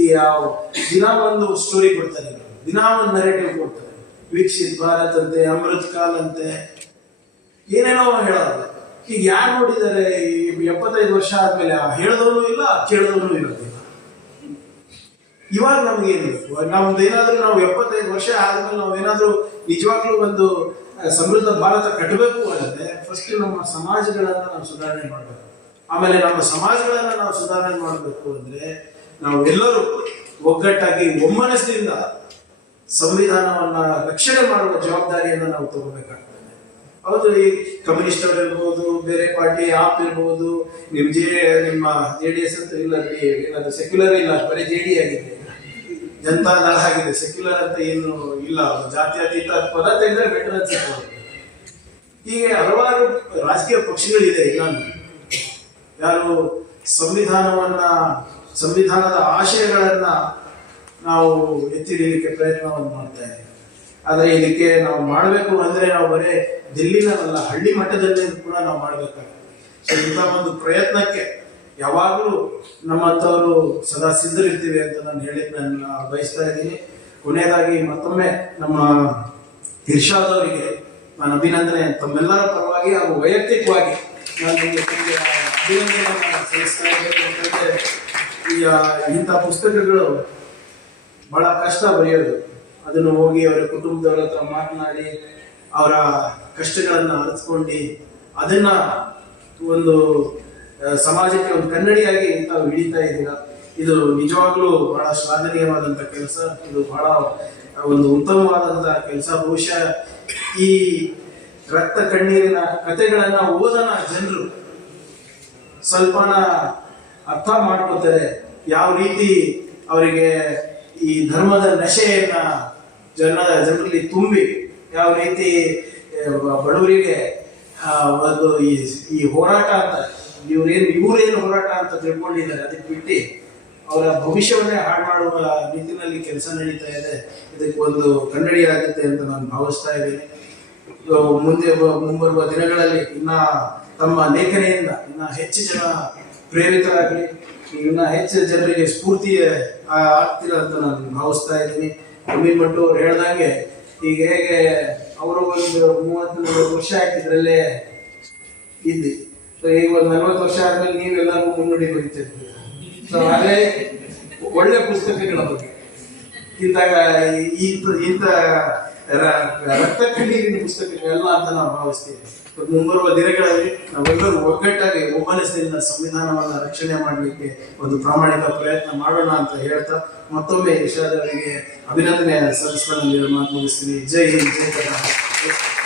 ಈ ದಿನ ಒಂದು ಸ್ಟೋರಿ ಕೊಡ್ತಾರೆ, ದಿನ ಒಂದು ನರೇಟಿವ್ ಕೊಡ್ತಾರೆ. ವಿಕಸಿತ್ ಭಾರತ್ ಅಂತೆ, ಅಮೃತ್ ಕಾಲ್ ಅಂತೆ, ಏನೇನೋ ಹೇಳೋದು. ಈಗ ಯಾರು ನೋಡಿದ್ದಾರೆ 75 ವರ್ಷ ಆದ್ಮೇಲೆ ಹೇಳಿದವನು ಇಲ್ಲ, ಕೇಳಿದವನು ಇರೋದಿಲ್ಲ. ಇವಾಗ ನಮ್ಗೇನಿಲ್ಲ, ನಮ್ದೇನಾದ್ರೂ ನಾವು 75 ವರ್ಷ ಆದ್ಮೇಲೆ ನಾವೇನಾದ್ರೂ ನಿಜವಾಗ್ಲೂ ಒಂದು ಸಮೃದ್ಧ ಭಾರತ ಕಟ್ಟಬೇಕು ಅಂದ್ರೆ ಫಸ್ಟ್ ನಮ್ಮ ಸಮಾಜಗಳನ್ನ ನಾವು ಸುಧಾರಣೆ ಮಾಡಬೇಕು. ಆಮೇಲೆ ನಮ್ಮ ಸಮಾಜಗಳನ್ನ ನಾವು ಸುಧಾರಣೆ ಮಾಡಬೇಕು ಅಂದ್ರೆ ನಾವು ಎಲ್ಲರೂ ಒಗ್ಗಟ್ಟಾಗಿ ಒಮ್ಮನಸ್ಸಿನಿಂದ ಸಂವಿಧಾನವನ್ನ ರಕ್ಷಣೆ ಮಾಡುವ ಜವಾಬ್ದಾರಿಯನ್ನ ನಾವು ತಗೋಬೇಕಾಗ್ತದೆ. ಹೌದು, ಈ ಕಮ್ಯುನಿಸ್ಟ್ ಅವರು ಇರ್ಬೋದು, ಬೇರೆ ಪಾರ್ಟಿ ಆಪ್ ಇರ್ಬೋದು, ನಿಮ್ಮ JDS ಅಂತ ಇಲ್ಲ, ಏನಾದ್ರು ಸೆಕ್ಯುಲರ್ ಇಲ್ಲ, ಬರೀ JD ಆಗಿದೆ, ಜನತಾ ದಳ ಆಗಿದೆ. ಸೆಕ್ಯುಲರ್ ಅಂತ ಏನು ಇಲ್ಲ, ಜಾತ್ಯತೀತ ಪದ ತೆಗೆದ್ರೆ ಬೆಟರ್ ಅನ್ಸುತ್ತೆ. ಹೀಗೆ ಹಲವಾರು ರಾಜಕೀಯ ಪಕ್ಷಗಳಿದೆ. ಈಗ ಯಾರು ಸಂವಿಧಾನದ ಆಶಯಗಳನ್ನ ನಾವು ಎತ್ತಿ ಹಿಡಿಯಲಿಕ್ಕೆ ಪ್ರಯತ್ನವನ್ನು ಮಾಡ್ತಾ ಇದ್ದೀವಿ. ಆದ್ರೆ ಇದಕ್ಕೆ ನಾವು ಮಾಡಬೇಕು ಅಂದ್ರೆ ನಾವು ಬರೀ ದಿಲ್ಲಿನಲ್ಲ, ಹಳ್ಳಿ ಮಟ್ಟದಲ್ಲಿ ಕೂಡ ನಾವು ಮಾಡಬೇಕಾಗುತ್ತೆ. ಸೊ ಇಂಥ ಒಂದು ಪ್ರಯತ್ನಕ್ಕೆ ಯಾವಾಗಲೂ ನಮ್ಮಂಥವರು ಸದಾ ಸಿದ್ಧರಿರ್ತೀವಿ ಅಂತ ನಾನು ಬಯಸ್ತಾ ಇದ್ದೀನಿ. ಕೊನೆಯದಾಗಿ ಮತ್ತೊಮ್ಮೆ ನಮ್ಮ ಇರ್ಷಾದ್ ಅವರಿಗೆ ನಾನು ಅಭಿನಂದನೆ, ತಮ್ಮೆಲ್ಲರ ಪರವಾಗಿ ಹಾಗೂ ವೈಯಕ್ತಿಕವಾಗಿ ನಾನು ಅಭಿನಂದನೆಯನ್ನು ಸಲ್ಲಿಸ್ತಾ ಇದ್ದೇನೆ. ಇಂಥ ಪುಸ್ತಕಗಳು ಬಹಳ ಕಷ್ಟ ಬರೆಯೋದು. ಅದನ್ನು ಹೋಗಿ ಅವರ ಕುಟುಂಬದವರ ಹತ್ರ ಮಾತನಾಡಿ ಅವರ ಕಷ್ಟಗಳನ್ನ ಅರಿತುಕೊಂಡು ಅದನ್ನ ಒಂದು ಸಮಾಜಕ್ಕೆ ಒಂದು ಕನ್ನಡಿಯಾಗಿ ತಾವು ಹಿಡಿತಾ ಇದ್ದೀರಾ. ಇದು ನಿಜವಾಗ್ಲೂ ಬಹಳ ಶ್ಲಾಘನೀಯವಾದಂತ ಕೆಲಸ. ಇದು ಬಹಳ ಒಂದು ಉತ್ತಮವಾದಂತ ಕೆಲಸ. ಬಹುಶಃ ಈ ರಕ್ತ ಕಣ್ಣೀರಿನ ಕಥೆಗಳನ್ನ ಓದನ ಜನರು ಸ್ವಲ್ಪನ ಅರ್ಥ ಮಾಡ್ಕೊತಾರೆ. ಯಾವ ರೀತಿ ಅವರಿಗೆ ಈ ಧರ್ಮದ ನಶೆಯನ್ನ ಜನರಲ್ಲಿ ತುಂಬಿ ಯಾವ ರೀತಿ ಬಡವರಿಗೆ ಒಂದು ಈ ಹೋರಾಟ ಅಂತ ಇವ್ರೇನು ಹೋರಾಟ ಅಂತ ತಿಳ್ಕೊಂಡಿದ್ದಾರೆ, ಅದಕ್ಕೆ ಬಿಟ್ಟು ಅವರ ಭವಿಷ್ಯವನ್ನೇ ಹಾಳು ಮಾಡುವ ನಿಟ್ಟಿನಲ್ಲಿ ಕೆಲಸ ನಡೀತಾ ಇದೆ. ಇದಕ್ಕೆ ಒಂದು ಕನ್ನಡಿ ಆಗುತ್ತೆ ಅಂತ ನಾನು ಭಾವಿಸ್ತಾ ಇದ್ದೀನಿ. ಮುಂಬರುವ ದಿನಗಳಲ್ಲಿ ಇನ್ನ ತಮ್ಮ ಲೇಖನೆಯಿಂದ ಇನ್ನ ಹೆಚ್ಚು ಜನ ಪ್ರೇರಿತರಾಗಲಿ, ಇನ್ನ ಹೆಚ್ಚು ಜನರಿಗೆ ಸ್ಫೂರ್ತಿ ಆಗ್ತಿಲ್ಲ ಅಂತ ನಾನು ಭಾವಿಸ್ತಾ ಇದ್ದೀನಿ. ಅಮೀನ್ ಭಟ್ ಅವ್ರು ಹೇಳ್ದಂಗೆ ಈಗ ಹೇಗೆ ಅವರು ಒಂದು 30-40 ವರ್ಷ ಆಗ್ತಿದ್ರಲ್ಲೇ ಇದ್ದಿ, ಸೊ ಈಗ ಒಂದು 40 ವರ್ಷ ಆದ್ಮೇಲೆ ನೀವೆಲ್ಲರೂ ಮುನ್ನುಡಿ ಬರೀತಿರ್ತೀವಿ. ಸೊ ಅದೇ ಒಳ್ಳೆ ಪುಸ್ತಕಗಳ ಬಗ್ಗೆ ಇಂಥ ರಕ್ತ ಕಣ್ಣೀರಿನ ಪುಸ್ತಕಗಳೆಲ್ಲ ಅಂತ ನಾವು ಭಾವಿಸ್ತೀವಿ. ಮುಂಬರುವ ದಿನಗಳಲ್ಲಿ ನಾವೆಲ್ಲರೂ ಒಗ್ಗಟ್ಟಾಗಿ ಒಮ್ಮನಸ್ಸಿನಿಂದ ಸಂವಿಧಾನವನ್ನ ರಕ್ಷಣೆ ಮಾಡಲಿಕ್ಕೆ ಒಂದು ಪ್ರಾಮಾಣಿಕ ಪ್ರಯತ್ನ ಮಾಡೋಣ ಅಂತ ಹೇಳ್ತಾ ಮತ್ತೊಮ್ಮೆ ಇರ್ಷಾದ್ ಅವರಿಗೆ ಅಭಿನಂದನೆ ಸಲ್ಲಿಸ್ಕೊಂಡು ಮಾತು ಮುಗಿಸ್ತೀನಿ. ಜೈ ಹಿಂದ್, ಜೈ ಕರ್ನಾಟಕ.